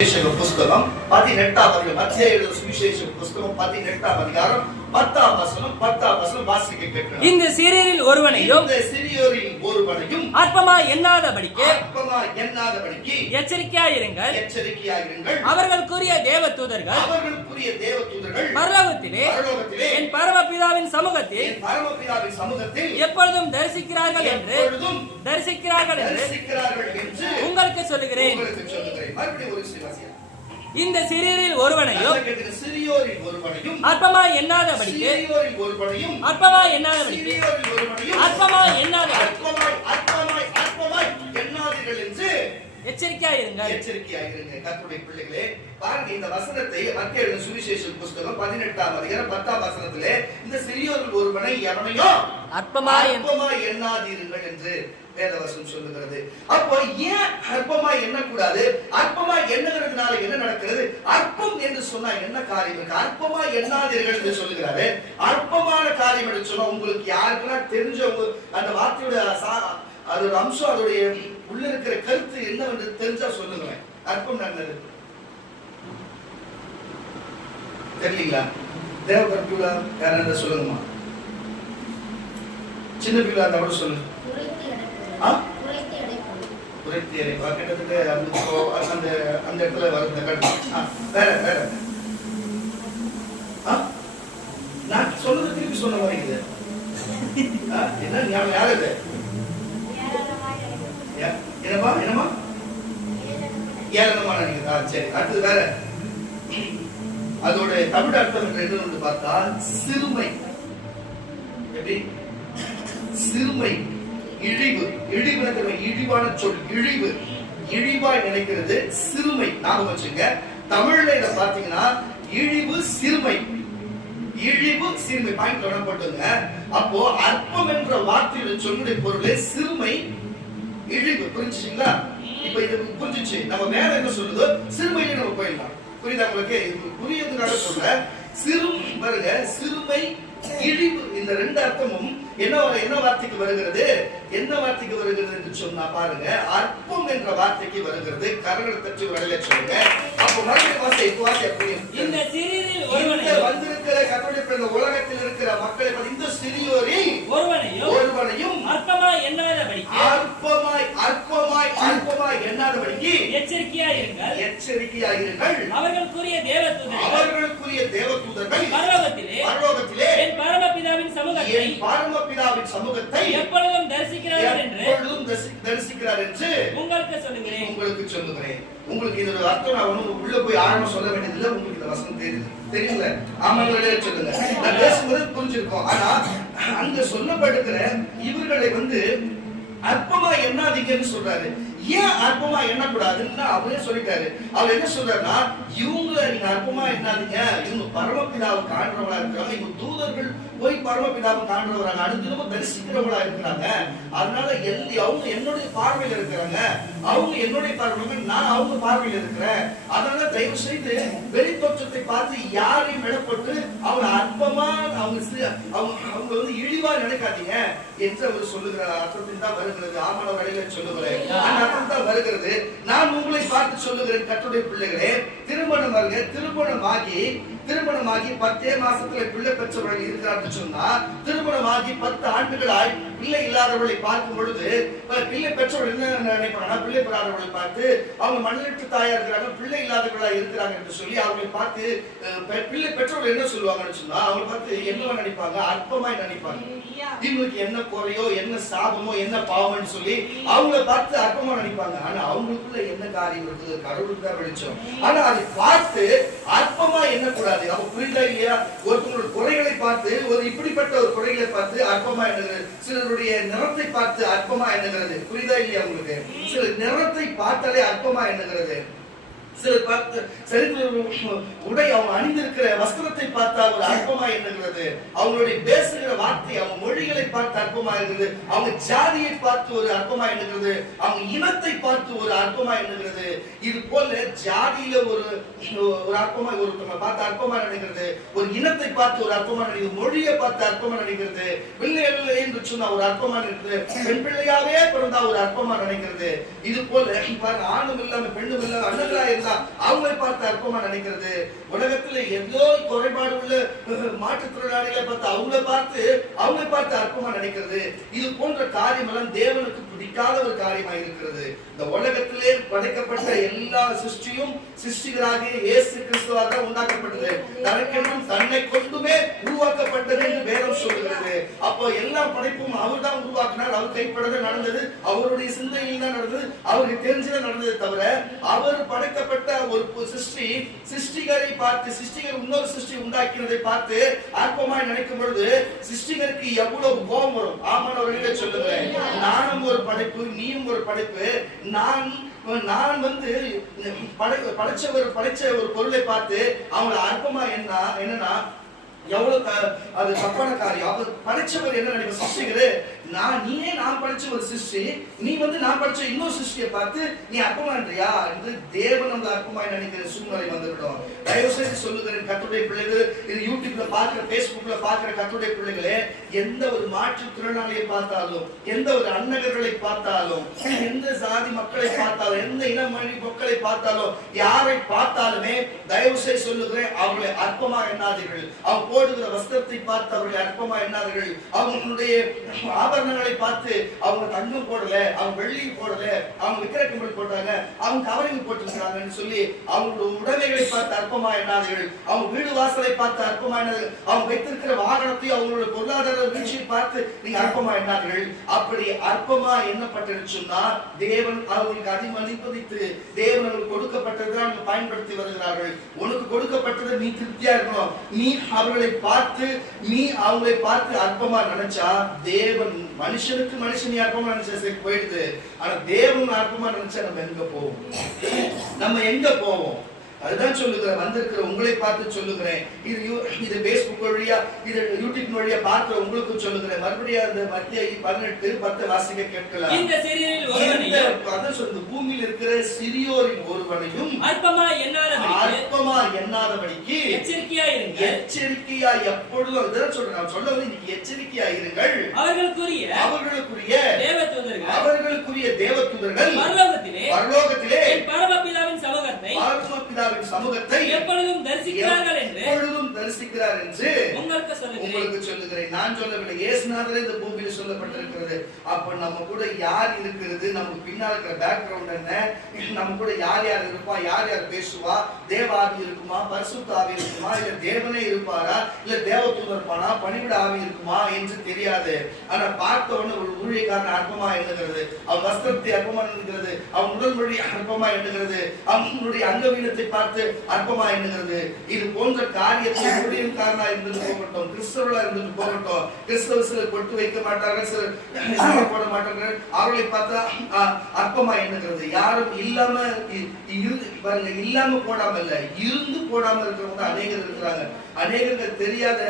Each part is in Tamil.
புஸ்தகம் 18ஆம் அதிகாரம், மத்தேயு எழுதின சுவிசேஷ புஸ்தகம் 18ஆம் அதிகாரம் 10ஆம் வசனம் வாசிக்க கேட்கிறோம். இந்த சிறியரில் ஒருவனையும் அற்பமாய் எண்ணாதபடிக்கு எச்சரிக்கையாயிருங்கள். அவர்களுக்குரிய தேவதூதர்கள் பரலோகத்திலே என் பரமபிதாவின் சமூகத்தில் எப்பொழுதும் தரிசிக்கிறார்கள் என்று உங்களுக்கு சொல்லுகிறேன். இந்த சிறியரில் ஒருவனையும் அற்பமாய் எண்ணாதபடிக்கு எச்சரிக்கையாயிருங்கள். கர்த்தருடைய பிள்ளைகளே, பாருங்க இந்த வசனத்தை மத்தேயு எழுதின சுவிசேஷ புஸ்தகம் 18ஆம் அதிகாரம் 10ஆம் வசனத்திலே இந்த சிறியோரில் ஒருவனை எவனையோ அற்பமாய் எண்ணாதீர்கள் என்று வேதவசனம் சொல்லுகிறது. அப்போ ஏன் அற்பமாய் எண்ணக்கூடாது? அற்பமாய் எண்ணுகிறதுனால என்ன நடக்கிறது? அற்பம் என்று சொன்னா என்ன காரியம் இருக்கு? அற்பமாய் எண்ணாதீர்கள் என்று சொல்லுகிறாரு. அற்பமான காரியம் என்று சொன்னா உங்களுக்கு யாருக்கெல்லாம் தெரிஞ்சவங்க அந்த வார்த்தையோட அதோட அம்சம், அதோடைய உள்ள இருக்கிற கருத்து என்னவென்று தெரிஞ்சா சொல்லுங்களேன். அற்பம் என்னது தெரியலீங்களா? தேவகர்பியூலா யாராவது சொல்லுங்கம்மா. சின்ன பிள்ளை அந்த கூட சொல்லுங்க. கிட்டத்தட்ட அந்த இடத்துல வருது. வேற நான் சொல்றது திருப்பி சொன்ன மாதிரி என்ன யாரு இது? என்னமா ஏளனமா நினைக்கிறதா? சரி, அடுத்தது வேற. அதோட தமிழ் அர்த்தம் என்று பார்த்தா சிறுமை. எப்படி? சிறுமை, இழிவு. இழிவான சொல் இழிவு. இழிவாய் நினைக்கிறது சிறுமை. ஞாபகம் வச்சுங்க. தமிழ்ல இத பாத்தீங்கன்னா இழிவு சிறுமை. பாயிண்ட் போட்டுங்க. அப்போ அற்பம் என்ற வார்த்தையோட சொல்லுடைய பொருளே சிறுமை, இழிவு. புரிஞ்சுங்களா? இப்ப இது புரிஞ்சிச்சு. நம்ம வேற என்ன சொல்லுதோ சிறுமையில நம்ம போயிடலாம். புரியுதா உங்களுக்கு? புரியதுக்காக சொல்ற சிறுமை, இழிவு, இந்த ரெண்டு அர்த்தமும் என்ன வார்த்தைக்கு வருகிறது? என்ன வார்த்தைக்கு வருகிறது என்று சொன்னா பாருங்க, அற்பம் என்ற வார்த்தைக்கு வருகிறது. கரங்களை தட்டி வரல சொல்லுங்க. அப்போ வார்த்தை புரியும். இந்த சிறியரில் வந்திருக்கிற கர்த்தருடைய பிள்ளைகள், உலகத்தில் இருக்கிற மக்களை இந்த சிறியோரில் ஒருவனையும் அற்பமாய் எண்ணாதபடிக்கு எச்சரிக்கையாயிருங்கள். அவர்களுக்குரிய தேவதூதர்கள் பரலோகத்திலே என் பரமபிதாவின் சமூகத்தை எப்பொழுதும் தரிசிக்கிறார் என்று உங்களுக்கு சொல்லுகிறேன். உங்களுக்கு இதோட அர்த்தம் நான் உள்ள போய் ஆழமா சொல்ல வேண்டியதில்லை. உங்களுக்கு இந்த வசனம் தெரியுங்கள? ஆமாங்களே சொல்லுங்க. நான் பேசும்போது புரிஞ்சிருக்கோம். ஆனா அங்க சொல்லப்படுகிற இவர்களை அற்பமா எண்ணாதீங்கன்னு சொல்றாரு. ஏன் அற்பமா எண்ணக்கூடாதுன்னு அவரே சொல்லிட்டாரு. அவர் என்ன சொல்றாருன்னா, இவங்களை நீங்க அற்பமா எண்ணாதீங்க. இவங்க பரமபிதாவை காண்றவங்களா இருக்கிறாங்க. இவங்க தூதர்கள் போய் பரமபிதாவை காண்றவராங்க, அடுத்த தரிசிக்கிறவங்களா இருக்கிறாங்க. அதனால அவங்க என்னுடைய பார்வையில இருக்கிறாங்க, அவங்க என்னுடைய பார்வையில, நான் அவங்க பார்வையில இருக்கிறேன். அதனால தயவு செய்து வெளி தோற்றத்தை பார்த்து யாரையும் விடப்பட்டு அவங்க அற்பமா அவங்க இழிவா நினைக்காதீங்க என்று அவர் சொல்லுகிற அர்த்தத்தில் தான் வருகிறது. ஆமான வழியில சொல்லுகிறேன் தான் வருகிறது. நான் உங்களை பார்த்து சொல்லுகிறேன், கர்த்தருடைய பிள்ளைகளே, திருமணமாகி 10 மாசத்துல பிள்ளை பெற்றவர்கள் இருக்கிறார்கள் சொன்னா, திருமணமாகி 10 ஆண்டுகளாய் பிள்ளை இல்லாதவர்களை பார்க்கும் பொழுது பிள்ளை பெற்றவர்கள் என்ன நினைப்பாங்கன்னா, பிள்ளை பெறாதவர்களை பார்த்து அவங்க மண்ணிட்டு தாயா இருக்கிறாங்க, பிள்ளை இல்லாதவர்களா இருக்கிறாங்க என்று சொல்லி அவங்களை பார்த்து பிள்ளை பெற்றவர்கள் என்ன சொல்லுவாங்கன்னு சொன்னா, அவங்க பார்த்து என்னவா நினைப்பாங்க? அற்பமாய் நினைப்பாங்க. இவங்களுக்கு என்ன குறையோ, என்ன சாபமோ, என்ன பாவம்னு சொல்லி அவங்களை பார்த்து அற்பமா நினைப்பாங்க. ஆனா அவங்களுக்குள்ள என்ன காரியம் இருக்குது? கடவுளுக்கு தான் வெளிச்சம். ஆனா அதை பார்த்து அற்பமா எண்ணக்கூடாது. அப்ப புரியுதா இல்லையா? ஒருத்தவங்களோட குறைகளை பார்த்து, இப்படிப்பட்ட ஒரு குறைகளை பார்த்து அற்பமா எண்ணுகிறது. சிலருடைய நிறத்தை பார்த்து அற்பமா எண்ணுகிறது. புரியுதா இல்லையா உங்களுக்கு? சில நிறத்தை பார்த்தாலே அற்பமா எண்ணுகிறது. சிலர் பார்த்து உடை, அவங்க அணிந்திருக்கிற வஸ்திரத்தை பார்த்தா ஒரு அற்பமா எண்ணுகிறது. அவங்களுடைய பேசுகிற வார்த்தை, அவங்க மொழிகளை பார்த்து அற்பமா இருக்கிறது. அவங்க ஜாதியை பார்த்து ஒரு அற்பமா எண்ணுகிறது. அவங்க இனத்தை பார்த்து ஒரு அற்பமா எண்ணுகிறது. இது போல ஜாதியில ஒரு அற்பமா ஒருத்தவங்க பார்த்து அற்பமா நினைக்கிறது, ஒரு இனத்தை பார்த்து ஒரு அற்பமா நினைக்கிறது, மொழியை பார்த்து அற்பமா நினைக்கிறது, பிள்ளைகள் என்று சொன்னா ஒரு அற்பமா நினைக்கிறது, பெண் பிள்ளையாவே பிறந்தா ஒரு அற்பமா நினைக்கிறது. இது போல ஆணும் இல்லாம பெண்ணும் இல்லாம அண்ணலா இருந்தா இருந்துச்சுன்னா அவங்களை பார்த்து அற்பமா நினைக்கிறது. உலகத்துல எவ்வளோ குறைபாடு உள்ள மாற்றுத்திறனாளிகளை பார்த்து அவங்களை பார்த்து அற்பமா நினைக்கிறது. இது போன்ற காரியம் எல்லாம் தேவனுக்கு பிடிக்காத ஒரு காரியமா இருக்கிறது. இந்த உலகத்திலே படைக்கப்பட்ட எல்லா சிருஷ்டியும் சிருஷ்டிகராகிய இயேசு கிறிஸ்துவாக தான் உண்டாக்கப்பட்டது. தனக்கென்றும் தன்னை கொண்டுமே உருவாக்கப்பட்டது என்று வேதம் சொல்லுகிறது. அப்போ எல்லா படைப்பும் அவர் தான் உருவாக்கினார். அவர் கைப்படவே நடந்தது, அவருடைய சிந்தையில் தான் நடந்தது, அவருக்கு தெரிஞ்சதை நடந்தது. தவிர அவர் படைக்கப்பட்ட ஒரு சிருஷ்டிகரை பார்த்து சிருஷ்டிகர் இன்னொரு சிருஷ்டி உண்டாக்கினதை பார்த்து அற்பமாய் நினைக்கும் பொழுது சிருஷ்டிகருக்கு எவ்வளவு கோபம் வரும். ஆமானவர்களே சொல்லுகிறேன், நானும் ஒரு படைப்பு, நீயும் ஒரு படைப்பு. நான் வந்து படைச்ச ஒரு பொருளை பார்த்து அவங்களை அற்பமா என்னன்னா எவ்வளவு அது தப்பான காரியம். அவர் படைச்சவர் என்ன நினைக்கிற சிருஷ்டிகரு, நான் படைச்ச ஒரு சிருஷ்டி, நீ வந்து நான் படைச்ச இன்னொரு சிருஷ்டியை பார்த்து நீ அற்பமான்றியா என்று தேவன் நம்ம அற்பமாய் நினைக்கிற சூழ்நிலை வந்துவிடும். தயவு செய்து சொல்லுகிறேன் கர்த்தருடைய பிள்ளைகள், இது யூடியூப்ல பாக்குற, பேஸ்புக்ல பாக்குற கர்த்தருடைய பிள்ளைகளே, எந்த ஒரு மாற்றுத்திறனாளியை பார்த்தாலும், எந்த ஒரு அன்னகர்களை பார்த்தாலும், எந்த சாதி மக்களை பார்த்தாலும், எந்த இன மக்களை பார்த்தாலும், யாரை பார்த்தாலுமே தயவு செய்து சொல்லுகிறேன், அவர்களை அற்பமா எண்ணாதீர்கள். அவங்க போடுகிற வஸ்திரத்தை பார்த்து அவர்களை அற்பமா எண்ணாதீர்கள். அவங்களுடைய ஆபரணங்களை பார்த்து அவங்க தங்கம் போடல, அவங்க வெள்ளி போடல, அவங்க விக்கிர கம்பல் போட்டாங்க, அவங்க கவரிங் போட்டிருக்கிறாங்கன்னு சொல்லி அவங்களுடைய உடைமைகளை பார்த்து அற்பமா எண்ணாதீர்கள். அவங்க வீடு வாசலை பார்த்து அற்பமா எண்ணாதீர்கள். அவங்க வைத்திருக்கிற வாகனத்தையும் அவங்களுடைய பொருளாதார வீழ்ச்சியை பார்த்து நீங்க அற்பமா எண்ணாதீர்கள். அப்படி அற்பமா எண்ணப்பட்டிருச்சுன்னா தேவன் அவங்களுக்கு அதிமதித்து தேவன் அவங்களுக்கு கொடுக்கப்பட்டதுதான் அவங்க பயன்படுத்தி வருகிறார்கள். உனக்கு கொடுக்கப்பட்டது நீ திருப்தியா இருக்கணும். நீ அவர்களை பார்த்து அற்பமா நினைச்சா தேவன் மனுஷனுக்கு மனுஷன் அற்பமா நினைச்சா போயிடுது. ஆனா தேவன் அற்பமா நினைச்சா நம்ம எங்க போவோம்? அதுதான் சொல்லுகிறேன், வந்திருக்கிற உங்களை பார்த்து சொல்லுகிறேன். இது பேஸ்புக் வழியா, இது யூடியூப் வழியா பார்க்கிற உங்களுக்கு சொல்லுகிறேன். மறுபடியும் அந்த மத்திய 18:10 வாசிக்க கேட்கலாம். இந்த சிறியோரில் ஒருவனையும், அதான் சொல்லுது, பூமியில் இருக்கிற சிறியோரில் ஒருவனையும் அற்பமா எண்ணாதபடிக்கு எச்சரிக்கையா எப்பொழுதும் அதான் சொல்றேன். நான் சொல்ல வந்து இன்னைக்கு எச்சரிக்கையா இருங்கள். அவர்களுக்குரிய தேவதூதர்கள் பரலோகத்திலே பரமபிதாவின் சமூகத்தை எப்பொழுதும் தரிசிக்கிறார்கள் என்று உங்களுக்கு சொல்லுகிறேன். நான் சொல்லவில்லை, இயேசுநாதரே இந்த பூமியில் சொல்லப்பட்டிருக்கிறது. அப்ப நம்ம கூட யார் இருக்கிறது, நமக்கு பின்னால் இருக்கிற பேக்ரவுண்ட் என்ன, நம்ம கூட யார் இருப்பா, யார் பேசுவா, தேவ ஆவி இருக்குமா, பரிசுத்த ஆவி இருக்குமா, இல்ல தேவனே இருப்பாரா, இல்ல தேவதூதர் இருப்பானா, பணிவிட ஆவி இருக்குமா என்று தெரியாது. ஆனா பார்த்தவன ஒரு ஊழியக்காரன் அற்பமா எண்ணுகிறது, அவன் வஸ்திரத்தை அற்பமா எண்ணுகிறது, அவன் உடல் மொழி அற்பமா எண்ணுகிறது, அவனுடைய அங்கவீனத்தை பார்த்து அற்பமா எண்ணுகிறது. இது போன்ற காரியத்தை ஊழியக்காரனா இருந்துட்டு போகட்டும், கிறிஸ்தவர்களா இருந்துட்டு போகட்டும். கிறிஸ்தவ சிலர் பொட்டு வைக்க மாட்டார்கள், சிலர் போட மாட்டார்கள். அவர்களை பார்த்தா அற்பமா எண்ணுகிறது. யாரும் இல்லாம போடாம இல்ல, இருந்து போடாம இருக்கிறவங்க அநேகர் இருக்கிறாங்க. அநேகர்கள் தெரியாத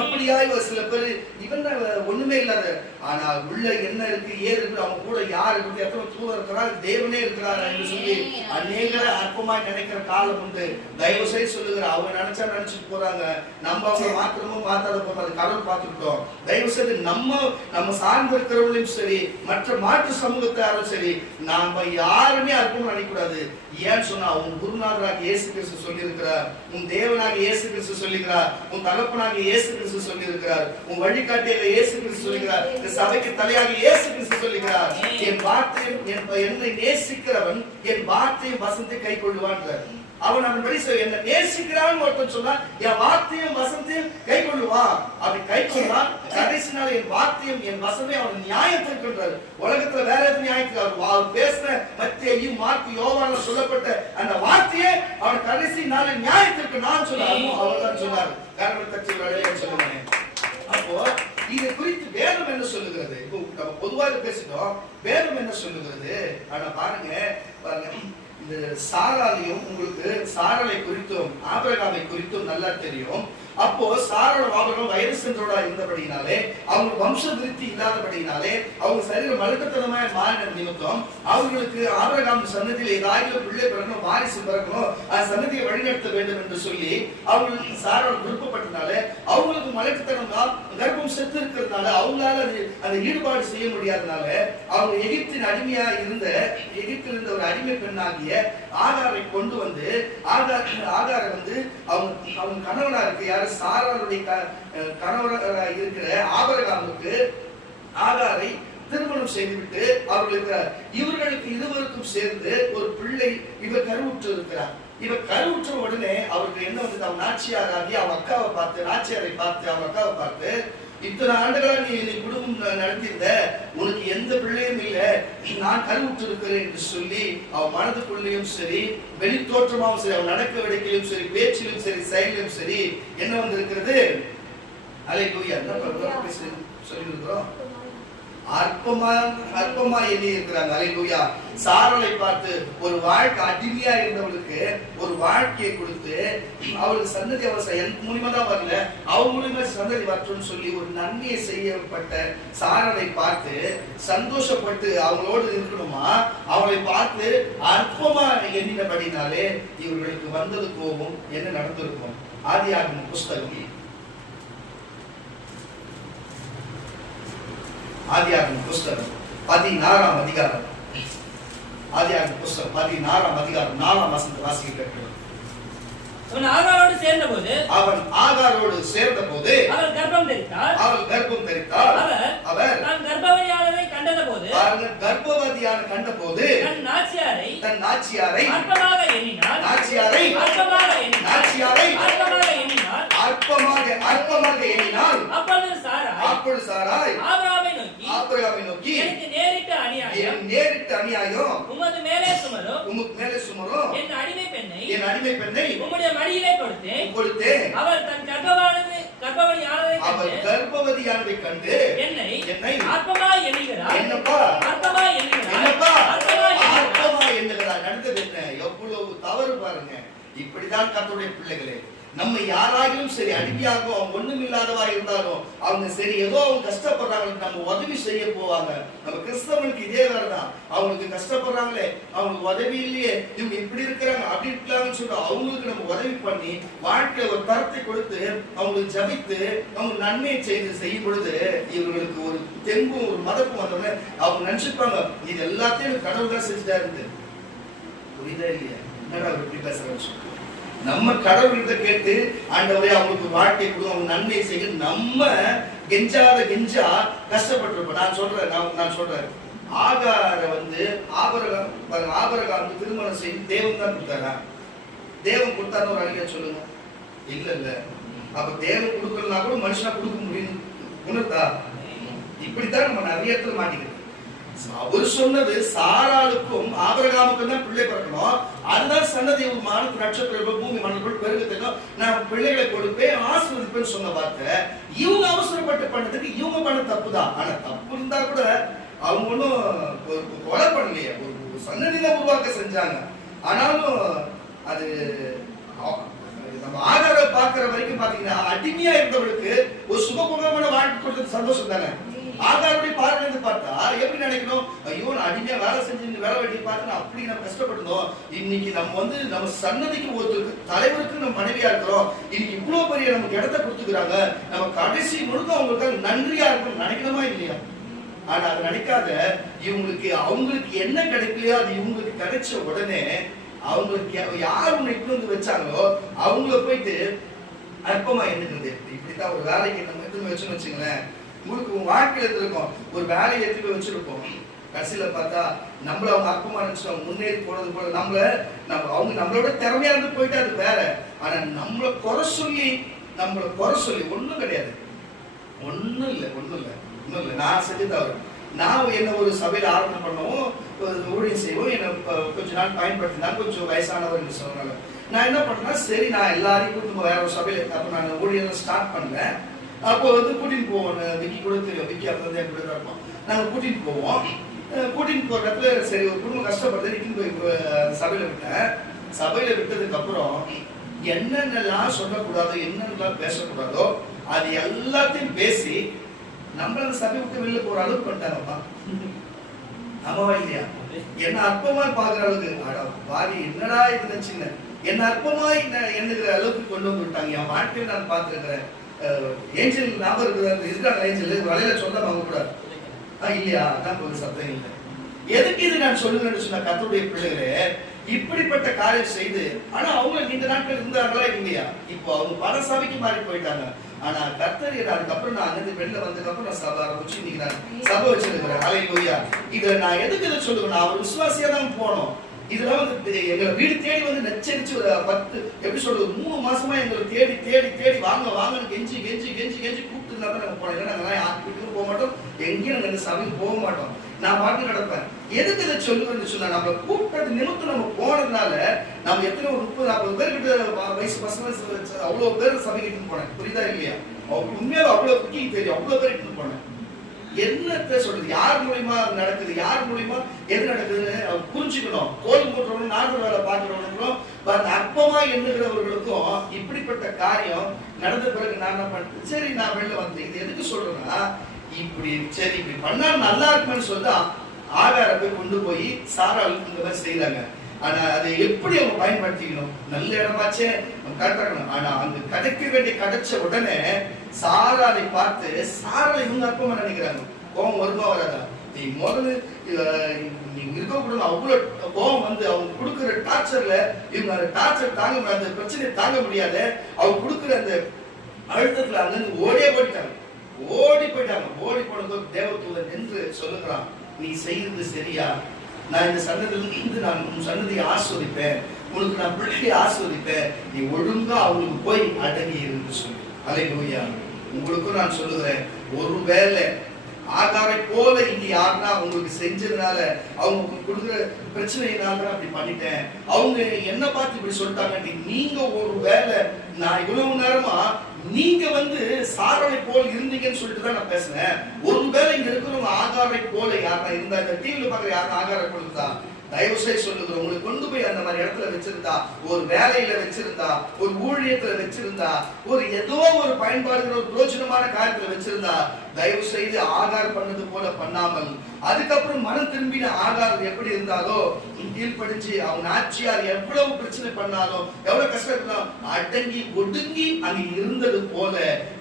அப்படியாய் சில பேர் இவன் ஒண்ணுமே இல்லாத, ஆனா உள்ள என்ன இருக்கு, ஏது இருக்கு, அவங்க கூட யார் இருக்கு, எத்தனை தூதர் இருக்கிறார், தேவனே இருக்கிறார் என்று சொல்லி அநேகரை அற்பமாய் நினைக்கிற காலம் உண்டு. தயவு செய்து சொல்லுகிற, அவங்க நினைச்சிட்டு போறாங்க. நம்ம அவங்க மாத்திரமும் மாத்தாத போறது கடவுள் பார்த்துக்கிட்டோம். தயவு செய்து நம்ம சார்ந்து இருக்கிறவங்களையும் சரி, மற்ற மாற்று சமூகத்தாரும் சரி, நாம யாருமே அற்பம் நினைக்கூடாது. ஏன்னு சொன்னா உன் குருநாதராக இயேசு கிறிஸ்து சொல்லி இருக்கிறார், உன் தேவனாக இயேசு கிறிஸ்து சொல்லுகிறார், உன் தகப்பனாக இயேசு கிறிஸ்து சொல்லி இருக்கிறார், உன் வழிகாட்டியாக இயேசு கிறிஸ்து சொல்லுகிறார், இந்த சபைக்கு தலையாக இயேசு கிறிஸ்து சொல்லுகிறார். என் வார்த்தையும் என்னை நேசிக்கிறவன் என் வார்த்தையும் வசந்தை கை கொள்ளுவான். அவன் என்ன நேசிக்கிறான்னு ஒருத்தன் சொன்னா என் வார்த்தையும் வசந்தையும் கை கொள்ளுவான். அப்படி கை கொள்ளா கடைசி நாள் என் வார்த்தையும் என் வசந்தையும் அவன் நியாயத்திற்கின்றார். உலகத்துல வேற எது நியாயத்துக்கு அவர் பேசுற மத்தேயு மார்க்கு யோவான்ல சொல்லப்பட்ட அந்த வார்த்தையே அவன் கடைசி நாள் நியாயத்திற்கு நான் சொன்னாலும் அவர் தான் சொன்னார். காரணம் கட்சி வேலையை சொல்லுவேன். அப்போ இது குறித்து வேதம் என்ன சொல்லுகிறது? நம்ம பொதுவாக பேசிட்டோம், வேதம் என்ன சொல்லுகிறது? ஆனா பாருங்க, இந்த சாராலையும் உங்களுக்கு சாரலை குறித்தும் ஆபிரகாமை குறித்தும் நல்லா தெரியும். அப்போ சாராளும் ஆபிரகாம் வயது சென்றோடா இருந்தபடினாலே, அவங்க வம்ச விருத்தி இல்லாதபடினாலே, அவங்க சரீரம் மழுக்கத்தனமாய் மாறின நிமித்தம் அவங்களுக்கு ஆபிரகாம் சன்னதியில் ஏதாவது பிள்ளை பிறக்கணும், வாரிசு பிறக்கணும், அந்த சன்னதியை வழிநடத்த வேண்டும் என்று சொல்லி அவங்களுக்கு சாராள் விருப்பப்பட்டனால, அவங்களுக்கு மலட்டுத்தனம் கர்ப்பம் செத்து இருக்கிறதுனால அவங்களால அந்த ஈடுபாடு செய்ய முடியாதனால அவங்க எகிப்தின் அடிமையா இருந்த ஒரு அடிமை பெண்ணாகிய ஆகாரை கொண்டு வந்து ஆகாரை வந்து அவங்க கணவனா இருக்கு யாரு சாராளுடைய கணவராக இருக்கிற ஆபிரகாமுக்கு ஆகாரை திருமணம் செய்துவிட்டு இவர்களுக்கு இருவருக்கும் சேர்ந்து ஒரு பிள்ளை இவர் கருவுற்று இருக்கிறார். இவர் கருவுற்ற உடனே அவருக்கு என்ன வந்து அவன் நாச்சியாராகி அவன் அக்காவை பார்த்து நாச்சியாரை பார்த்து அவன் அக்காவை பார்த்து இத்தனை ஆண்டுகளா நீ குடும்பம் நடத்தியிருந்த உனக்கு எந்த பிள்ளையும் இல்லை நான் கருவுற்று இருக்கிறேன் என்று சொல்லி அவன் மனதுக்குள்ளேயும் சரி வெளி தோற்றமாவும் சரி அவன் நடக்க விடைக்கிலும் சரி பேச்சிலும் சரி செயலிலும் சரி என்ன வந்து இருக்கிறது அல்லேலூயா என்ன சொல்லி இருக்கிறோம் அற்பமா எண்ணி இருக்கிறாங்க. அல்லேலூயா. சாராளை பார்த்து ஒரு வாழ்க்கை அடிமையா இருந்தவளுக்கு ஒரு வாழ்க்கையை கொடுத்து அவளுக்கு சந்ததி அவள் மூலியமா தான் வரல அவள் மூலியமா சந்ததி வரட்டும்னு சொல்லி ஒரு நன்மையை செய்யப்பட்ட சாராளை பார்த்து சந்தோஷப்பட்டு அவங்களோடு இருக்கணுமா அவளை பார்த்து அற்பமா எண்ணினபடினாலே இவர்களுக்கு வந்தது கோபம் என்ன நடந்திருக்கும். ஆதியாகமம் புஸ்தகம் ஆதியாகமம் புஸ்தகம் 16ஆம் அதிகாரம் ஆதியாகமம் புஸ்தகம் 16ஆம் அதிகாரம் 4ஆம் வசனத்தை வாசிக்க கேட்கிறோம். அவன் ஆகாரோடு சேர்ந்தபோது அவள் கர்ப்பம் தரித்தாள். அவர் தான் கர்ப்பவதியானதை கண்டபோது தன் நாச்சியாரை அற்பமாக எண்ணினாள். அப்பொழுது சாராய் ஆபிரகாமை நோக்கி எனக்கு நேரிட்ட அநியாயம் உமது மேலே சுமரும் என் அடிமை பெண்ணை உம்முடைய மடியிலே கொடுத்தேன். அவள் தன் கர்ப்பவதியானதை கண்டு என்னை அற்பமாய் எண்ணுகிறாள். நடந்தது என்ன? எவ்வளவு தவறு பாருங்க. இப்படிதான் கர்த்தருடைய பிள்ளைகளே நம்ம யாராகிலும் சரி அடிமையாக அவங்க ஒண்ணும் இல்லாதவா இருந்தாலும் அவங்க சரி ஏதோ அவங்க கஷ்டப்படுறாங்க நம்ம உதவி செய்ய போவாங்க. நம்ம கிறிஸ்தவனுக்கு இதே வேறதான். அவங்களுக்கு கஷ்டப்படுறாங்களே அவங்களுக்கு உதவி இல்லையே இவங்க இப்படி இருக்கிறாங்க அப்படி இருக்கலாம்னு சொல்லி அவங்களுக்கு நம்ம உதவி பண்ணி வாழ்க்கையில ஒரு தரத்தை கொடுத்து அவங்களுக்கு ஜபித்து அவங்க நன்மையை செய்யும் பொழுது இவர்களுக்கு ஒரு தெம்பும் ஒரு மதப்பும் வந்தோடனே அவங்க நினைச்சுப்பாங்க இது எல்லாத்தையும் கடவுள் தான் செஞ்சுட்டா இருந்து. புரியுதா இல்லையா? என்னடா இப்படி பேசுறேன்னு நம்ம கடவுள்கிட்ட கேட்டு ஆண்டவரே அவங்களுக்கு வாழ்க்கை கொடுங்க அவங்க நன்மையை செய்ய நம்ம கெஞ்சா கஷ்டப்பட்டிருப்போம். நான் சொல்றேன் ஆகார வந்து ஆபரகாம் திருமணம் செய்து தேவன் தான் கொடுத்தாரா? தேவன் கொடுத்தாருன்னு ஒரு அழிய சொல்லுங்க. இல்ல அப்ப தேவன் கொடுக்கலன்னா கூட மனுஷனா கொடுக்க முடியும் உணர்தா? இப்படித்தான் நம்ம நிறைய இடத்துல மாட்டிக்கிறோம். அவர் சொன்னது சாராளுக்கும் ஆபிரகாமுக்கும் தான் பிள்ளை பிறக்கணும். அதுதான் சன்னதி வானத்து நட்சத்திரம் பூமி மணல் பெருகத்துக்கும் நான் பிள்ளைகளை கொடுப்பேன் ஆசீர்வதிப்பேன்னு சொன்ன பார்த்த இவங்க அவசரப்பட்டு பண்ணதுக்கு இவங்க பண்ண தப்பு தான். ஆனா தப்பு இருந்தா கூட அவங்க ஒன்றும் கொலை பண்ணலையே ஒரு சன்னதி தான் உருவாக்க செஞ்சாங்க. ஆனாலும் அது நம்ம ஆதார பாக்குற வரைக்கும் பாத்தீங்கன்னா அடிமையா இருந்தவளுக்கு ஒரு சுகபோகமான வாழ்க்கை கொடுத்தது சந்தோஷம் தானே. ஆகாருடைய பார்வையிலிருந்து பார்த்தா எப்படி நினைக்கணும்? ஐயோ நான் அடிமையா வேலை செஞ்சு வேலை வெட்டி பார்த்து அப்படி நம்ம கஷ்டப்பட்டிருந்தோம். இன்னைக்கு நம்ம சன்னதிக்கு ஒருத்தருக்கு தலைவருக்கு நம்ம மனைவியா இருக்கிறோம். இன்னைக்கு இவ்வளவு பெரிய நமக்கு இடத்த கொடுத்துக்கிறாங்க. நம்ம கடைசி முழுக்க அவங்களுக்கு நன்றியா இருக்கணும் நினைக்கணுமா இல்லையா? ஆனா அதை நினைக்காத அவங்களுக்கு என்ன கிடைக்கலையோ அது இவங்களுக்கு கிடைச்ச உடனே அவங்களுக்கு யார் உன்னை இப்படி வந்து வச்சாங்களோ அவங்கள போயிட்டு அற்பமா எண்ணுகிறது. இப்படித்தான் ஒரு வேலைக்கு நம்ம எடுத்து வச்சுன்னு வச்சுங்களேன். உங்களுக்கு உங்க வாழ்க்கையில இருக்கும் ஒரு வேலையை எடுத்து போய் வச்சிருப்போம். கடைசியில பார்த்தா நம்மள அவங்க அற்பமா நினைச்சிட்டோம். முன்னேறி போனது போல அவங்க நம்மளோட திறமையா இருந்து போயிட்டு அது வேற. ஆனா நம்மளை குறை சொல்லி ஒண்ணும் கிடையாது. ஒண்ணும் இல்லை நான் செஞ்சு தவறு. நான் என்ன ஒரு சபையில ஆரம்பம் பண்ணவும் ஊழியம் செய்வோம். என்ன கொஞ்ச நாள் பயன்படுத்தினா கொஞ்சம் வயசானவர் சொன்னாங்க. நான் என்ன பண்ணேன்னா சரி நான் எல்லாரையும் கூட்டு வேற ஒரு சபையில அப்ப நான் ஊழியம் ஸ்டார்ட் பண்ணேன். அப்போ கூட்டின்னு போவோம். விக்கி கூட தெரியும். விக்கி அப்போ என் கூட இருப்போம். நாங்கள் கூட்டின்னு போவோம். கூட்டின்னு போற இடத்துல சரி ஒரு குடும்பம் கஷ்டப்படுறது இட்டுன்னு போய் சபையில விட்டேன். சபையில விட்டதுக்கு அப்புறம் என்னென்னலாம் சொல்லக்கூடாதோ என்னென்னலாம் பேசக்கூடாதோ அது எல்லாத்தையும் பேசி நம்மள அந்த சபை விட்டு வெளில போற அளவுக்கு பண்ணிட்டாங்கப்பா. ஆமாவா இல்லையா? என்ன அற்பமா பாக்குற அளவுக்கு பாதி என்னடா இது நினைச்சுங்க என்ன அற்பமாய் எண்ணுகிற அளவுக்கு கொண்டு வந்து விட்டாங்க. என் வாழ்க்கையில் நான் பார்த்துருக்கிறேன். ஏஞ்சல் ஞாபகம் இருக்காங்க. ஏஞ்சல் வலையில சொல்ல வாங்க கூடாது இல்லையா? அதான் ஒரு சத்தம் இல்லை. எதுக்கு இது நான் சொல்லுங்கன்னு சொன்ன கர்த்தருடைய பிள்ளைகளே இப்படிப்பட்ட காரியம் செய்து, ஆனா அவங்க நீண்ட நாட்கள் இருந்தாங்களா இல்லையா? இப்போ அவங்க பல சபைக்கு மாறி போயிட்டாங்க. ஆனா கர்த்தர் அதுக்கப்புறம் நான் அங்கிருந்து வெளில வந்ததுக்கப்புறம் நான் சபை ஆரம்பிச்சு இன்னைக்கு நான் சபை வச்சிருக்கிறேன். ஹல்லேலூயா. இதை நான் எதுக்கு இதை சொல்லுவேன், அவர் விசுவாசியா தான் போனோம். இதுல வந்து எங்களை வீடு தேடி வந்து நச்சரிச்சு ஒரு 10 எப்படி சொல்றது 3 மாசமா எங்களை தேடி தேடி தேடி வாங்க வாங்கன்னு கெஞ்சி கெஞ்சி கெஞ்சி கெஞ்சி கூப்பிட்டு இருந்தா நாங்க போனோம். இல்லைன்னா நாங்க யார் வீட்டுக்கும் போக மாட்டோம், எங்கேயும் நாங்க இந்த சபைக்கு போக மாட்டோம். நான் பாட்டு நடப்பேன். எதுக்கு இதை சொல்லுவேன்னு சொன்னா, நம்ம கூப்பிட்டது நிமித்தம் நம்ம போனதுனால நம்ம எத்தனை ஒரு 30-40 பேர்கிட்ட வயசு பசங்க அவ்வளவு பேர் சபைக்கு போனேன். புரியுதா இல்லையா? உண்மையாவே அவ்வளவு குக்கிங் தெரியும், அவ்வளவு பேர் இட்டு போனேன். என்னத்த சொல்றது, யார் மூலியமா நடக்குது, யார் மூலியமா எது நடக்குதுன்னு புரிஞ்சுக்கணும். கோயில் மூட்டுறவங்களும் நாட்டு வேலை பார்க்கிறவங்களுக்கும் அற்பமா எண்ணுகிறவர்களுக்கும் இப்படிப்பட்ட காரியம் நடந்த பிறகு நான் என்ன பண்ணேன், சரி நான் வெளில வந்தேன். இது எதுக்கு சொல்றேன்னா, இப்படி சரி இப்படி பண்ணா நல்லா இருக்குன்னு சொல்லி ஆகார போய் கொண்டு போய் சாரால் இந்த மாதிரி செய்யறாங்க. ஆனா அதை எப்படி அவங்க பயன்படுத்திக்கணும், நல்ல இடமாச்சே கரெக்டாகணும். ஆனா அங்க கிடைக்க வேண்டிய கிடைச்ச உடனே சாராலை பார்த்து சாராலை இவங்க அற்பமா நினைக்கிறாங்க. கோபம் வருமா வராதா? நீ முதல்ல நீங்க இருக்கக்கூடாது. அவ்வளவு கோபம் வந்து அவங்க கொடுக்குற டார்ச்சர்ல இவங்க அந்த டார்ச்சர் தாங்க முடியாது, அந்த பிரச்சனையை தாங்க முடியாத அவங்க கொடுக்குற அந்த அழுத்தத்துல அங்கிருந்து ஓடியே போயிட்டாங்க. ஓடி போனது தேவதூதன் என்று சொல்லுகிறான், நீ செய்யறது சரியா? நான் இந்த சன்னதியிலிருந்து நான் உன் சன்னதியை ஆஸ்வதிப்பேன், உனக்கு நான் பிள்ளையை ஆஸ்வதிப்பேன், நீ ஒழுங்கா அவங்களுக்கு போய் அடங்கி இருந்து சொல்லு. ஹல்லேலூயா. உங்களுக்கும் நான் சொல்லுகிறேன், ஒருவேளை ஆகாரை போல இங்க யாருன்னா உங்களுக்கு செஞ்சதுனால அவங்க கொடுக்குற பிரச்சனையினால அப்படி பண்ணிட்டேன், அவங்க என்ன பார்த்து இப்படி சொல்லிட்டாங்க, நீங்க ஒரு வேலை நான் இவ்வளவு நேரமா நீங்க வந்து சாரலை போல் இருந்தீங்கன்னு சொல்லிட்டு தான் நான் பேசுறேன். ஒருவேளை இங்க இருக்கிறவங்க ஆகாரை போல யாரா இருந்தா, இந்த டிவில பாக்குற யாரும் ஆகாரை போல இருந்தா, தயவு செய்து சொல்லுங்க, உங்களுக்கு கொண்டு போய் அந்த மாதிரி இடத்துல வச்சிருந்தா, ஒரு வேலையில வச்சிருந்தா, ஒரு ஊழியத்துல வச்சிருந்தா, ஒரு ஏதோ ஒரு பயன்பாடுகிற ஒரு பிரோஜனமான காரியத்துல வச்சிருந்தா, தயவு செய்து ஆகார் பண்ணது போல பண்ணாமல், அதுக்கப்புறம் மனம் திரும்பின ஆகார் எப்படி இருந்தாலோ கீழ்படிச்சு அவங்க ஆட்சியார் எவ்வளவு பிரச்சனை பண்ணாலும் எவ்வளவு கஷ்டப்பட்டாலும் அடங்கி ஒடுங்கி அங்க இருந்தது போல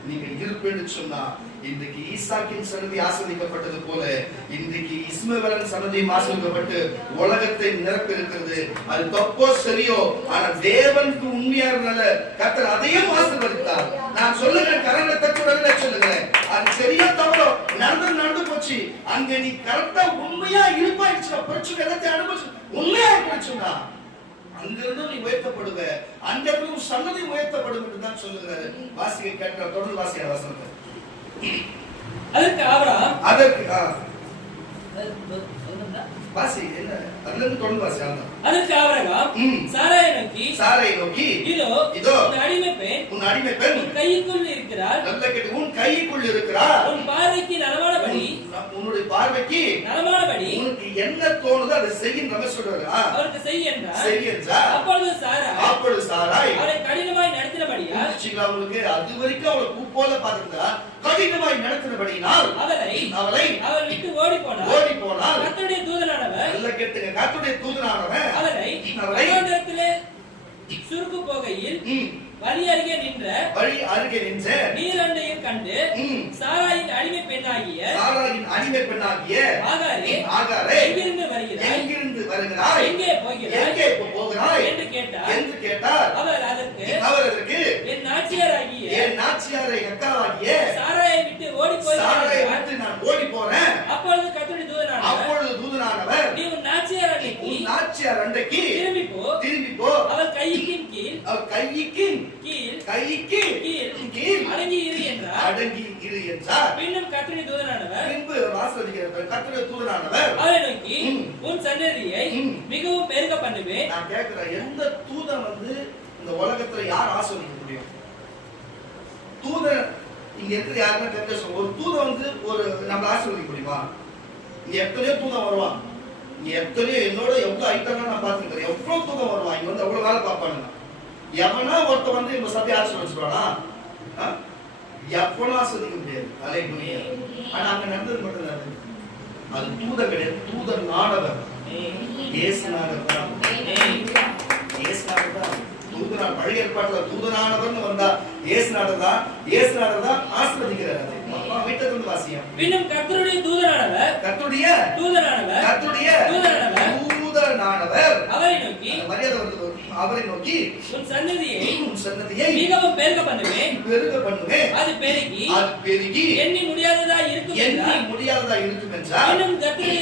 நீங்க இருப்பேன்னு சொன்னா, இன்றைக்கு ஈசாக்கின் சன்னதி ஆசிரியப்பட்டது போல இன்றைக்கு இஸ்மவேலின் சன்னதியும் ஆசிரியப்பட்டு உலகத்தை நிரப்பி இருக்கிறது. அது தப்போ சரியோ, ஆனா தேவனுக்கு உண்மையா இருந்தால கர்த்தர் அதையும் ஆசீர்வதித்தார். நான் சொல்லுங்க, கரங்களை தட்டுடல சொல்லுகிறேன், அது சரியா தவறோ நடந்து போச்சு. அங்க நீ கரெக்டா உண்மையா இருப்பாயிடுச்சுன்னா பிரச்சனை எல்லாத்தையும் அனுபவிச்சு உண்மையா இருந்துச்சுன்னா அங்கிருந்து நீ உயர்த்தப்படுவ, அங்கிருந்து சன்னதி உயர்த்தப்படும் என்று தான் சொல்லுகிறாரு. வாசிக்க கேட்கிற தொடர்ந்து வாசிக்கிற வசனத்தை. அதற்கு ஆபிரகாம் வாசி என்ன அதுல இருந்து தொடர்ந்து வாசி. அதற்கு ஆபிரகாம் சாராயை நோக்கி இதோ உன் அடிமை பெண் உன் கைக்குள் இருக்கிறார். நல்ல கேட்டு, உன் கைக்குள் இருக்கிறார். உன் பார்வைக்கு நலமானபடி, உன்னுடைய பார்வைக்கு நலமானபடி உனக்கு என்ன தோணுதோ அதை செய்யுன்னு சொல்றாரு. அவருக்கு செய் என்றார். அப்பொழுது சாராய் அவரை கடினமாய் நடத்தினபடியால், உங்களுக்கு அது வரைக்கும் அவளை பூ போல பார்த்திருந்தா, கடினமாய் நடத்தினபடியினால் அவளை அவர் விட்டு ஓடி போனார். கர்த்தருடைய தூதனானவர் நல்ல கேட்டுங்க, கர்த்தருடைய தூதனானவர் அவரை வனாந்தரத்திலே சுருக்கு போகையில் வழி அருகே நின்ற நீரண்டையும் கண்டு சாராயின் அடிமை பெண்ணாகிய ஆகாரே எங்கிருந்து வருகிறாய், எங்கே போகிறாய் என்று கேட்டார். அவர் அதற்கு என் நாச்சியாரை அக்காவாகிய சாராயை விட்டு ஓடி போறேன். அப்பொழுது கர்த்தருடைய தூதனானவர் நீ உன் நாச்சியார் அண்டைக்கு திரும்பி போ, அவர் கையின் கீழ் அடங்கி இரு என்றார். பின்னும் கர்த்தருடைய தூதனானவர் அவரை நோக்கி, உன் சன்னதியை மிகவும் பெருக பண்ணுவேன். நான் கேட்கிறேன், எந்த தூதன் வந்து இந்த உலகத்துல யார் ஆசீர்வதிக்க முடியும்? தூதன் இங்க இருக்கிற யாருமே தெரிஞ்ச ஒரு தூதன் வந்து ஒரு நம்ம ஆசீர்வதிக்க முடியுமா? இங்க எத்தனையோ தூதன் வருவான், இங்க எத்தனையோ என்னோட எவ்வளவு ஐட்டம்லாம் நான் பார்த்துக்கிறேன், எவ்வளவு தூதன் வருவான், இங்க வந்து எவ்வளவு வேலை பார்ப்பானுங்க. எவனா ஒருத்த வந்து இந்த சபையை ஆசீர்வதிச்சுவானா? எவனும் ஆசீர்வதிக்க முடியாது. ஹல்லேலூயா. ஆனா அங்க நடந்தது மட்டும் அது தூதன் கிடையாது, தூதன் நாடவர். தூதனார் பழைய ஏற்பாட்டுல தூதனானவர்னு வந்தா இயேசுநாதர் தான் ஆசீர்வதிக்கிறார். அப்பா வீட்டுக்கு வாசியம். பின்னும் கர்த்தருடைய தூதனானவர் தூதனானவர் அவரை நோக்கி, மரியாதை வருது, அவரை நோக்கி உன் சன்னதியை மிகவும் பெருக பண்ணுவேன், அது பெருகி எண்ணி முடியாததா இருக்கும் என்றால், இன்னும் கர்த்தருடைய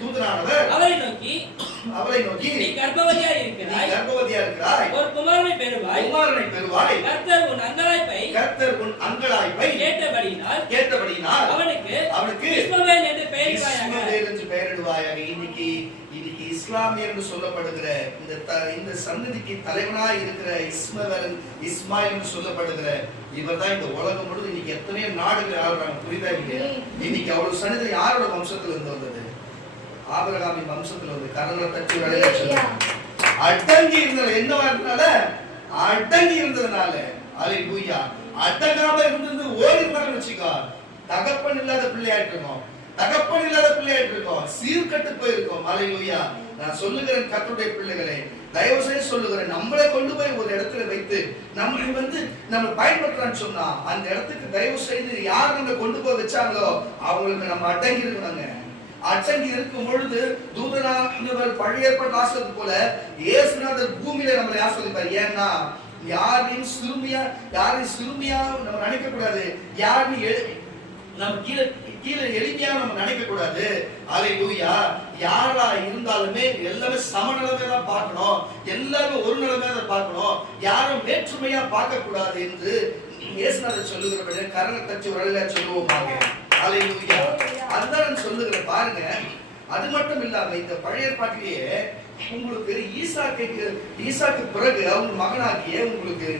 தூதனானவர் அவரை நோக்கி, நீ கர்ப்பவதியாய் இருக்கிறாய், ஒரு குமாரனை பெறுவாய், கர்த்தர் உன் அங்கலாய்ப்பை கேட்டபடியினால் அவனுக்கு இஸ்மவேல் என்று பெயரிடுவாயாக. இன்னைக்கு இஸ்லாமியர் என்று சொல்லப்படுகிற இந்த சந்ததிக்கு தலைவனாய் இருக்கிற இஸ்மாயில் என்று சொல்லப்படுகிற இவர் தான் இந்த உலகம் முழுவதும் இன்னைக்கு எத்தனையோ நாடுகள் ஆளுறாங்க. புரியுதா இல்லையா? இன்னைக்கு அவ்வளவு சந்ததி யாரோட வம்சத்துல இருந்து வந்தது? ஆபிரகாமின் வம்சத்துல வந்து கரங்களை தட்டி அடங்கி இருந்தது. என்னவா இருந்தனால? அடங்கி இருந்ததுனால. அல்லேலூயா. அடங்காம இருந்தது ஓடி இருந்தாங்கன்னு வச்சுக்கோ, தகப்பன் இல்லாத பிள்ளையாயிட்டு இருக்கோம், சீர்கட்டு போயிருக்கோம். அல்லேலூயா. நான் சொல்லுகிறேன் கர்த்தருடைய பிள்ளைகளே, தயவு செய்து சொல்லுகிறேன், நம்மளை கொண்டு போய் ஒரு இடத்துல வைத்து நம்ம பயன்படுத்துறான்னு சொன்னா அந்த இடத்துக்கு தயவு செய்து யார் நம்ம கொண்டு போய் வச்சாங்களோ அவங்களுக்கு நம்ம அடங்கி இருக்கணுங்க. அடங்கி இருக்கும் பொழுது தூதனானவர் பழைய ஏற்பாட்டு ஆசிரியர் போல இயேசுநாதர் பூமியில நம்மளை ஆசிரியப்பார். ஏன்னா யாரையும் சிறுமியா நம்ம நினைக்க கூடாது, யாரையும் நம்ம கீழே எளிமையா நம்ம நினைக்க கூடாது. அல்லேலூயா. யாரா இருந்தாலுமே எல்லாமே சமநிலைமை தான் பார்க்கணும், எல்லாமே ஒரு நிலைமையா தான் பார்க்கணும், யாரும் வேற்றுமையா பார்க்க கூடாது என்று இயேசுநாதர் சொல்லுகிறபடி கரங்களை தட்டி உடல சொல்லுவோமாக. அல்லேலூயா. அதுதான் சொல்லுகிற பாருங்க. அது மட்டும் இல்லாம இந்த பழைய ஏற்பாட்டிலேயே உங்களுக்கு ஈசாக்கு பிறகு அவங்க மகனாகிய உங்களுக்கு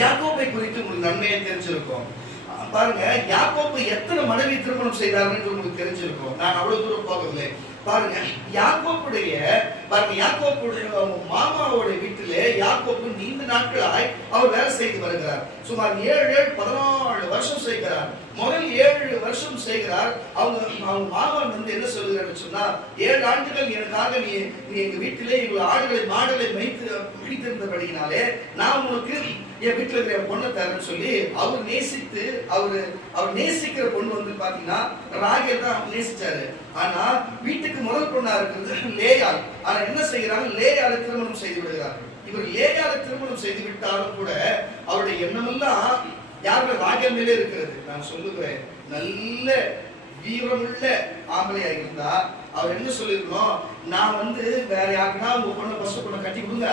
யாக்கோபை குறித்து உங்களுக்கு நன்மையை தெரிஞ்சிருக்கும். பாருங்க, யாக்கோபு எத்தனை மனைவி திருமணம் செய்தார்கள் உங்களுக்கு தெரிஞ்சிருக்கும். நான் அவ்வளவு தூரம் போகவில்லை. பாருங்க, யாக்கோப்புடைய மாமாவோட வீட்டிலே யாக்கோபு நீண்ட நாட்களாய் அவர் வேலை செய்து வருகிறார். சுமார் 14 வருஷம் செய்கிறார். முதல் 7 வருஷம் செய்கிறார். அவங்க மாமா என்ன சொல்லுகிறார் சொன்னா, 7 ஆண்டுகள் எனக்காக நீ எங்க வீட்டிலே இவ்வளவு ஆடுகளை மாடுகளை மேய்த்திருந்தபடினாலே நான் உனக்கு என் வீட்டுல இருக்கிற பொண்ணை தரேன்னு சொல்லி அவர் நேசிக்கிற பொண்ணு வந்து பாத்தீங்கன்னா ராகேல் தான் நேசிச்சாரு. ஆனா வீட்டுக்கு முதல் பொண்ணா இருக்கிறது லேயாள். ஆனா என்ன செய்யறாங்க, லேயாளை திருமணம் செய்து விடுகிறார். இவர் லேயாளை திருமணம் செய்து விட்டாலும் கூட அவருடைய எண்ணமெல்லாம் யாருமே ராகேல் மேலே இருக்கிறது. நான் சொல்லுகிறேன், நல்ல வீரமுள்ள ஆம்பளையா இருந்தா அவர் என்ன சொல்லிருக்கணும், நான் வேற யாருக்குன்னா உங்க பொண்ணை ஃபர்ஸ்ட் பொண்ணை கட்டி கொடுங்க,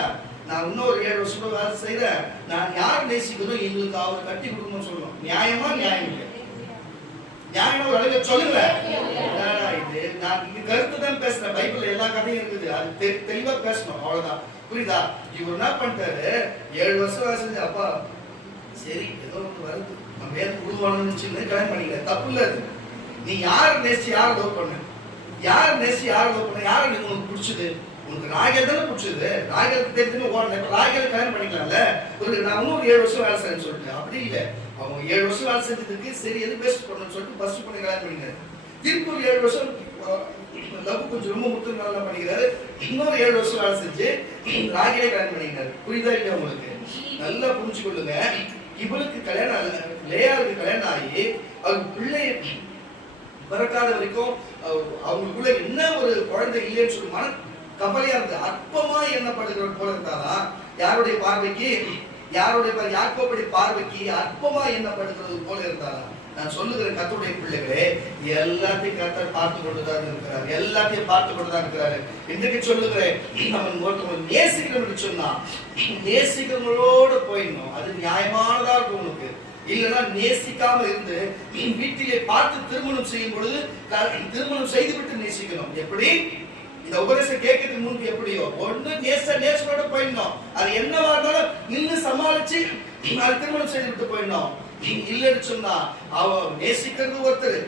நான் இன்னொரு 7 வருஷம் வேலை செய்யறேன், நான் யார் நேசிக்கணும் எங்களுக்கு அவர் கட்டி கொடுக்கணும்னு சொல்லணும். நியாயமா? நியாயம் இல்லை. நியாயமா ஒரு அளவுக்கு சொல்லுங்க. இது நான் இங்க கருத்து தான் பேசுறேன். பைபிள்ல எல்லா கதையும் இருக்குது, அது தெளிவா பேசணும், அவ்வளவுதான். புரியுதா? இவர் என்ன பண்ணிட்டாரு, 7 வருஷம் வேலை செஞ்சு அப்பா சரி ஏதோ ஒன்று வருது நம்ம ஏது குடுவானு கல்யாணம் பண்ணிக்கல, தப்பு இல்ல. அது நீ யார் நேசி யாரை லவ் பண்ண, யார் நேசி யாரை லவ் பண்ண, யாரை உனக்கு பிடிச்சது? உனக்கு ராகேல் தானே பிடிச்சது, ராகேலுக்கு தெரிஞ்சுன்னு ஓடல. இப்ப ராகேல் கல்யாணம் பண்ணிக்கலாம்ல. நான் இன்னும் 7 வருஷம் வேலை செய்யணும்னு சொல்லிட்டு அப்படி இல்லை. அவங்க 7 வருஷம் வேலை செஞ்சதுக்கு சரி எது பெஸ்ட் பண்ணணும்னு சொல்லிட்டு ஃபர்ஸ்ட் பண்ணி கல்யாணம் பண்ணிக்கிறாரு. திருப்பி ஒரு 7 வருஷம் லவ் கொஞ்சம் ரொம்ப முத்து நல்லா பண்ணிக்கிறாரு. இன்னொரு 7 வருஷம் வேலை செஞ்சு ராகேலே கல்யாணம் பண்ணிக்கிறாரு. புரியுதா இல்லையா உங்களுக்கு? நல்லா புரிஞ்சு கொள்ளுங்க. இவளுக்கு கல்யாணம், லேயாருக்கு கல்யாணம் ஆகி அவங்க பிள்ளை பிறக்காத வரைக்கும் அவங்களுக்குள்ள என்ன ஒரு குழந்தை இல்லைன்னு சொல்லி மன கவலையா இருந்து அற்பமா எண்ணப்படுகிற போல இருந்தாதான் யாருடைய பார்வைக்கு யாக்கோபுடைய பார்வைக்கு அற்பமா எண்ணப்படுகிறது போல இருந்தாலும் நான் சொல்லுகிற கர்த்தருடைய பிள்ளைகளே, எல்லாத்தையும் கர்த்தர் பார்த்து கொண்டுதான் இருக்கிறார், எல்லாத்தையும் பார்த்து கொண்டுதான் இருக்கிறாரு. இன்றைக்கு சொல்லுகிறேன், நம்ம ஒருத்தவங்க நேசிக்கிறோம் என்று சொன்னா நேசிக்கிறவங்களோட போயிடணும். அது நியாயமானதா இருக்கும் உனக்கு. இல்லைன்னா நேசிக்காம இருந்து வீட்டிலே பார்த்து திருமணம் செய்யும் பொழுது திருமணம் செய்துவிட்டு நேசிக்கணும். எப்படி? இந்த உபதேசம் கேட்கறதுக்கு முன்பு எப்படியோ ஒண்ணு நேசனோட போயிடணும். அது என்னவா இருந்தாலும் நின்று சமாளிச்சு அது திருமணம் செய்து விட்டு போயிடணும். இல்லைன்னு சொன்னா அவன் நேசிக்கிறது ஒருத்தர்,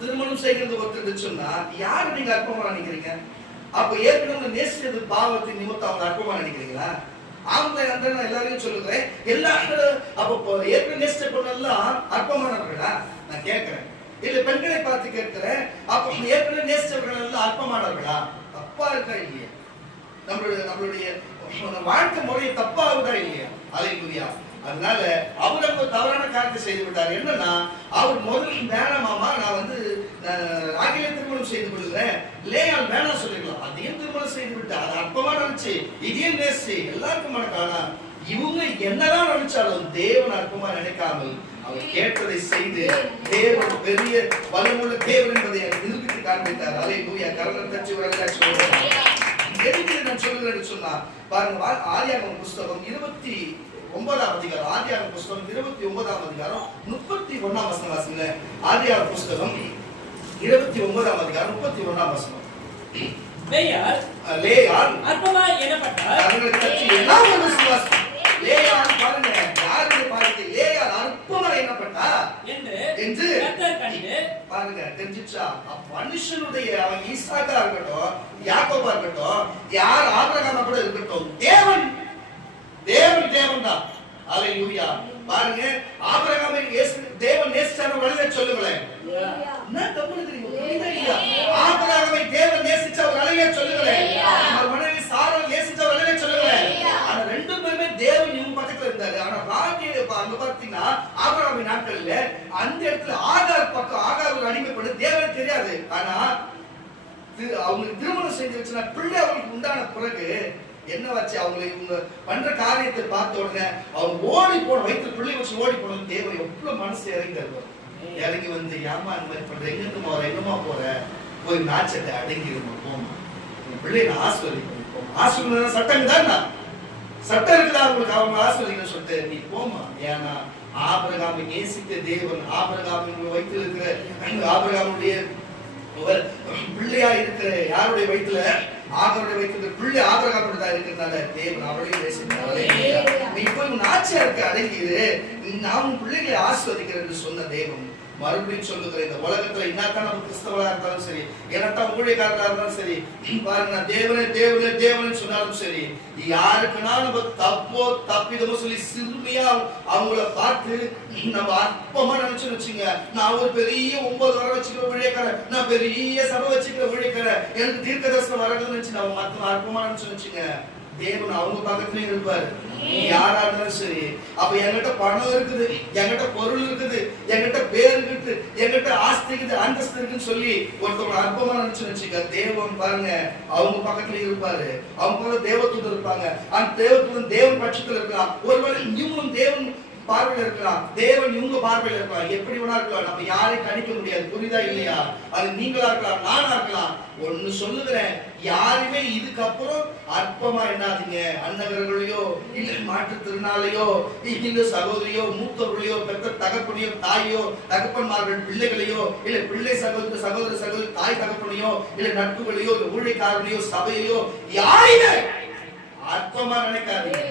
திருமணம் செய்கிறது ஒருத்தர் சொன்னா யாரு நீங்க அற்பமா நினைக்கிறீங்க? அப்ப ஏற்கனவே நேசிச்சது பாவத்தின் நிமித்தம் அவங்க அற்பமா நினைக்கிறீங்களா? ஆம்பளை அந்த எல்லாரையும் சொல்லுகிறேன், எல்லாரும் அப்ப ஏற்கனவே நேசிச்ச பொண்ணெல்லாம் அற்பமானவர்களா நான் கேட்கிறேன். இல்ல பெண்களை பார்த்து கேட்கிறேன், அப்ப ஏற்கனவே நேசிச்சவர்கள் எல்லாம் அற்பமானவர்களா? தப்பா இருக்கா இல்லையா? நம்மளுடைய வாழ்க்கை முறையை தப்பாகுதா இல்லையா? அல்லேலூயா. அதனால அவர் தவறான காரியத்தை செய்து விட்டார். என்னன்னா அவர் முதல் வேணாமாமா நான் ராகிலை திருமணம் செய்து கொள்ளுகிறேன், லேயால் வேணாம் சொல்லிடலாம். அதையும் திருமணம் செய்து விட்டு அதை அற்பமா நினைச்சு இதையும் நேசி எல்லாருக்கும் மனக்கானா இவங்க என்னதான் நினைச்சாலும் தேவன் அற்பமா நினைக்காமல் அவர் கேட்டதை செய்து தேவன் பெரிய வல்லமுள்ள தேவன் என்பதை நிரூபித்து காண்பித்தார். அல்லேலூயா. கரங்களை தட்டி வரலா சொல்லுங்க. எதுக்கு நான் சொல்லுகிறேன்னு சொன்னா பாருங்க, ஆதியாகமம் புஸ்தகம் 29ஆம் அதிகாரம், ஆதியாகமம் புஸ்தகம் 29ஆம் அதிகாரம் 31ஆம் வசனம் வாசிங்க. ஆதியாகமம் புஸ்தகம் 29ஆம் அதிகாரம் 31ஆம் வசனம். லேயாள் அற்பமாய் எண்ணப்பட்டார். அவர்களை பற்றி என்ன ஒரு விசுவாசம். லேயாள் பாருங்க, யாருடைய பாருங்க, லேயாள் அற்பமாய் எண்ணப்பட்டா என்று கர்த்தர் கண்டு பாருங்க தெரிஞ்சிச்சா. மனுஷனுடைய அவன் ஈசாக்கா இருக்கட்டும், யாக்கோபா இருக்கட்டும், யார் ஆபிரகாமா கூட இருக்கட்டும், தேவன் தான். அல்லேலூயா. பாருங்க, ஆபிரகாமை தேவன் நேசிச்சாரு வழியில சொல்லுங்களேன். என்ன தப்பு தெரியுமா? ஆபிரகாமை தேவன் நேசிச்ச ஒரு அழகே சொல்லுங்களேன். அவர் மனைவி சாரா நேசிச்ச ஒரு அழகே சொல்லுங்களேன். ஆனா ரெண்டு பேருமே தேவன் இவங்க பக்கத்துல இருந்தாரு. ஆனா ராகேல் அங்க பாத்தீங்கன்னா ஆபிரகாமின் நாட்கள்ல அந்த இடத்துல ஆகார் பக்கம் ஆகார் அடிமைப்பட்டு தேவனுக்கு தெரியாது. ஆனா அவங்களுக்கு திருமணம் செஞ்சு வச்சுனா பிள்ளை அவங்களுக்கு உண்டான பிறகு என்ன வச்சு அவங்களை இவங்க பண்ற காரியத்தை பார்த்த உடனே அவங்க ஓடி போன வயிற்று பிள்ளை வச்சு ஓடி போனது தேவன் எவ்வளவு மனசு இறங்கி வந்து ஏமா இந்த மாதிரி பண்ற, எங்கமா போற, போய் நாச்சத்தை அடங்கிருமா, போமா உங்க பிள்ளைய நான் ஆஸ்வதிப்போம். ஆஸ்வதிதான் சட்டம் தான், சட்டம் இருக்குதா அவங்களுக்கு, அவங்க ஆஸ்வதிக்கணும்னு சொல்லிட்டு நீ போமா. ஏன்னா ஆபிரகாமை நேசித்த தேவன், ஆபிரகாமின் வயிற்றில் இருக்கிற ஆபிரகாமுடைய பிள்ளையா இருக்கிற யாருடைய வயிற்றுல, ஆகருடைய வயிற்றுல பிள்ளை ஆபிரகாமுடைய இருக்கிறதுனால தேவன் அவளையும் நேசித்தார். நீ போய் உன் ஆட்சியாருக்கு அடங்கிடு, நான் உன் பிள்ளைகளை ஆஸ்வதிக்கிறேன் என்று சொன்ன தேவன் மறுபடியும் சொல்லுகிறேன். இந்த உலகத்துல என்னத்தான் நம்ம கிறிஸ்தவரா இருந்தாலும் சரி, என்னத்தான் ஊழியக்காரர்களா இருந்தாலும் சரி, பாருங்க தேவனே தேவனே தேவனே சொன்னாலும் சரி, யாருக்குன்னா நம்ம தப்போ தப்பிதமோ சொல்லி சிறுமையா அவங்கள பார்த்து நம்ம அற்பமா நினைச்சு வச்சுங்க. நான் ஒரு பெரிய 9 வரை வச்சுக்கிற ஊழியக்காரன், நான் பெரிய சபை வச்சுக்கிற ஊழியக்காரன், எனக்கு தீர்க்க தரிசனம் வரதுன்னு நினைச்சு நம்ம மத்த அற்பமா நினைச்சு வச்சுங்க. தேவன் அவங்க பக்கத்துலயும் இருப்பாரு. யாரா இருந்தாலும் சரி. அப்ப என்கிட்ட பணம் இருக்குது, என்கிட்ட பொருள் இருக்குது, என்கிட்ட பேர் இருக்குது, என்கிட்ட ஆஸ்தி இருக்குது, அந்தஸ்து இருக்குன்னு சொல்லி ஒருத்தவங்க அற்பமா நினைச்சு வச்சுக்க, தேவன் பாருங்க அவங்க பக்கத்துலயும் இருப்பாரு. அவங்க பக்கத்துல தேவதூதர் இருப்பாங்க. அந்த தேவதூதன் தேவன் பட்சத்துல இருக்கலாம். ஒருவேளை இவங்களும் தேவன் பார்வையில இருக்கலாம், தேவன் இவங்க பார்வையில இருக்கலாம், எப்படி வேணா இருக்கலாம். நம்ம யாரையும் கணிக்க முடியாது. புரியுதா இல்லையா? அது நீங்களா இருக்கலாம், நானா இருக்கலாம். ஒண்ணு சொல்லுகிறேன், யாருமே இதுக்கப்புறம் அற்பமா எண்ணாதீங்க. அன்னகர்களையோ இல்ல மாற்றுத்திறனாலையோ இல்ல சகோதரியோ மூத்தவர்களையோ பெற்ற தகப்பனையோ தாயோ தகப்பன்மார்கள் பிள்ளைகளையோ இல்ல பிள்ளை சகோதரி தாய் தகப்பனையோ இல்ல நட்புகளையோ இல்ல ஊழியக்காரர்களையோ சபையையோ யாருமே அற்பமா நினைக்காதீங்க.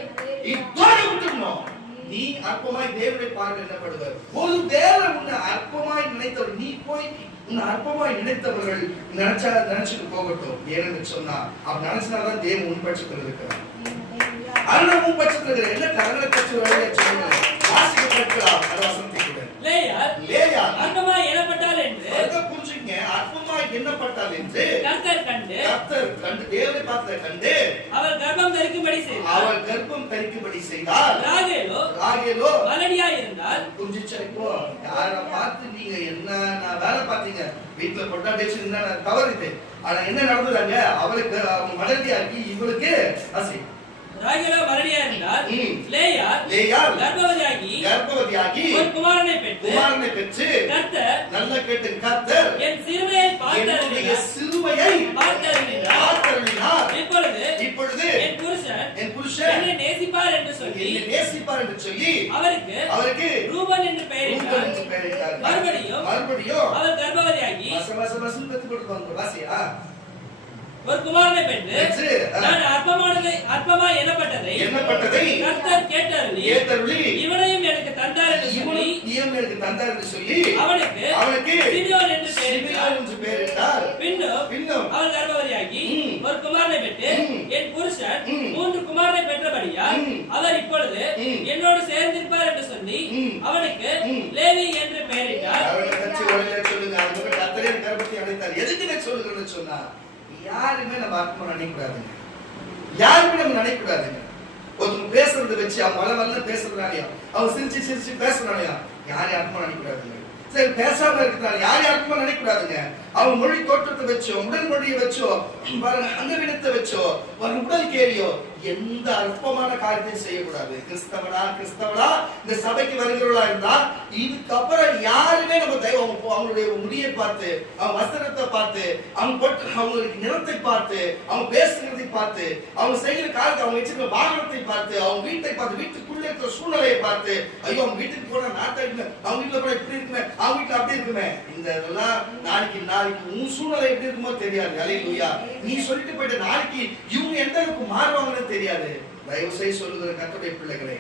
இதோட விட்டுக்கணும். நீ அற்பமாய் தேவனை பார்க்க என்னப்படுவர். ஒரு தேவன் உன்னை அற்பமாய் நினைத்தவர், நீ போய் உன்னை அற்பமாய் நினைத்தவர்கள் நினைச்சுட்டு போகட்டும். ஏன்னு சொன்னா அவன் நினைச்சனாதான் தேவன் உன் பட்சத்தில் இருக்கிறான். ஆனா உன் பட்சத்தில் இருக்கிற என்ன கரங்களை பற்றி சொல்லுங்க, வாசிக்கப்பட்டிருக்கலாம். அது வசனத்தை கூட லேயாள் அற்பமாய் எண்ணப்பட்டாள் என்று புரிஞ்சுங்க. அற்பமாய் எண்ணப்பட்டாள் என்று கர்த்தர் கண்டு தேவனை பார்த்த கண்டு அவள் கர்ப்பம் தரிக்கும்படி செய்தார். ராகேலோ மலடியாய் இருந்தால் புரிஞ்சுச்சா? இப்போ யாரை பார்த்து நீங்க என்ன வேலை பார்த்தீங்க, வீட்டுல கொண்டாடேஷன் என்ன தவறுது. ஆனா என்ன நடந்ததாங்க, அவளுக்கு அவங்க மலடியாக்கி இவளுக்கு ஆசை. ராகேலோ மலடியா இருந்தால் லேயாள் கர்ப்பவதியாகி ஒரு குமாரனை பெற்று கர்த்தர் நல்ல கேட்டு கர்த்தர் என் சிறுமையை பார்த்தருளினார். இப்பொழுது என் புருஷன் என்னை நேசிப்பார் என்று சொல்லி அவருக்கு ரூபன் என்று பெயரிட்டார். மறுபடியும் அவர் கர்ப்பவதியாகி வாசியா ஒரு குமாரனை பெற்று நான் அற்பமாய் எண்ணப்பட்டதை கர்த்தர் கேட்டருளி இவனையும் எனக்கு தந்தார் என்று சொல்லி அவனுக்கு சிமியோன் என்று பெயரிட்டார். பின்னும் அவள் கர்ப்பவதியாகி ஒரு குமாரனை பெற்று என் புருஷன் 3 குமாரனை பெற்றபடியால் அவர் இப்பொழுது என்னோடு சேர்ந்திருப்பார் என்று சொல்லி அவனுக்கு லேவி என்று பெயரிட்டார். எதுக்கு சொல்லுகிறேன்னு சொன்னா, யாருமே நம்ம அற்பமா நினைக்கூடாதுங்க. யாருமே நம்ம நினைக்கூடாதுங்க. ஒருத்தர் பேசுறதை வச்சு அவங்க வள பேசுறதுனாலயா, அவங்க சிரிச்சு பேசுறதுனாலயா யாரையும் அற்பமா நினைக்கூடாதுங்க. சரி பேசாம இருக்கிறாங்க, யார் யாருக்குமா நினைக்க கூடாதுங்க. அவங்க மொழி தோற்றத்தை வச்சோ, உடல் மொழியை வச்சோ, அங்கவினத்தை வச்சோ, உடல் கேலியோ எந்த அற்பமான காரியத்தையும் செய்யக்கூடாது. கிறிஸ்தவனா இந்த சபைக்கு வருகிறவர்களா இருந்தா இதுக்கப்புறம் யாருமே நம்ம தெய்வம் அவங்களுடைய முடியை பார்த்து, அவங்க வஸ்திரத்தை பார்த்து, அவங்களுக்கு நிறத்தை பார்த்து, அவங்க பேசுகிறதை பார்த்து, அவங்க செய்கிற காரியத்தை, அவங்க வச்சிருக்கிற வாகனத்தை பார்த்து, அவங்க வீட்டை பார்த்து, வீட்டுக்குள்ள இருக்கிற சூழ்நிலையை பார்த்து, ஐயோ அவங்க வீட்டுக்கு போனா நாட்டை இருக்குமே, அவங்க வீட்டுல போனா இப்படி இருக்குமே, அவங்க வீட்டுல அப்படி இருக்குமே, இந்த இதெல்லாம் நாளைக்கு உன் சூழ்நிலை எப்படி இருக்குமோ தெரியாது. அல்லேலூயா. நீ சொல்லிட்டு போயிட்ட நாளைக்கு இவங்க எந்த அளவுக்கு மாறுவாங்கன்னு தெரியாது. தயவு செய்து சொல்லுகிற கர்த்தருடைய பிள்ளைகளே,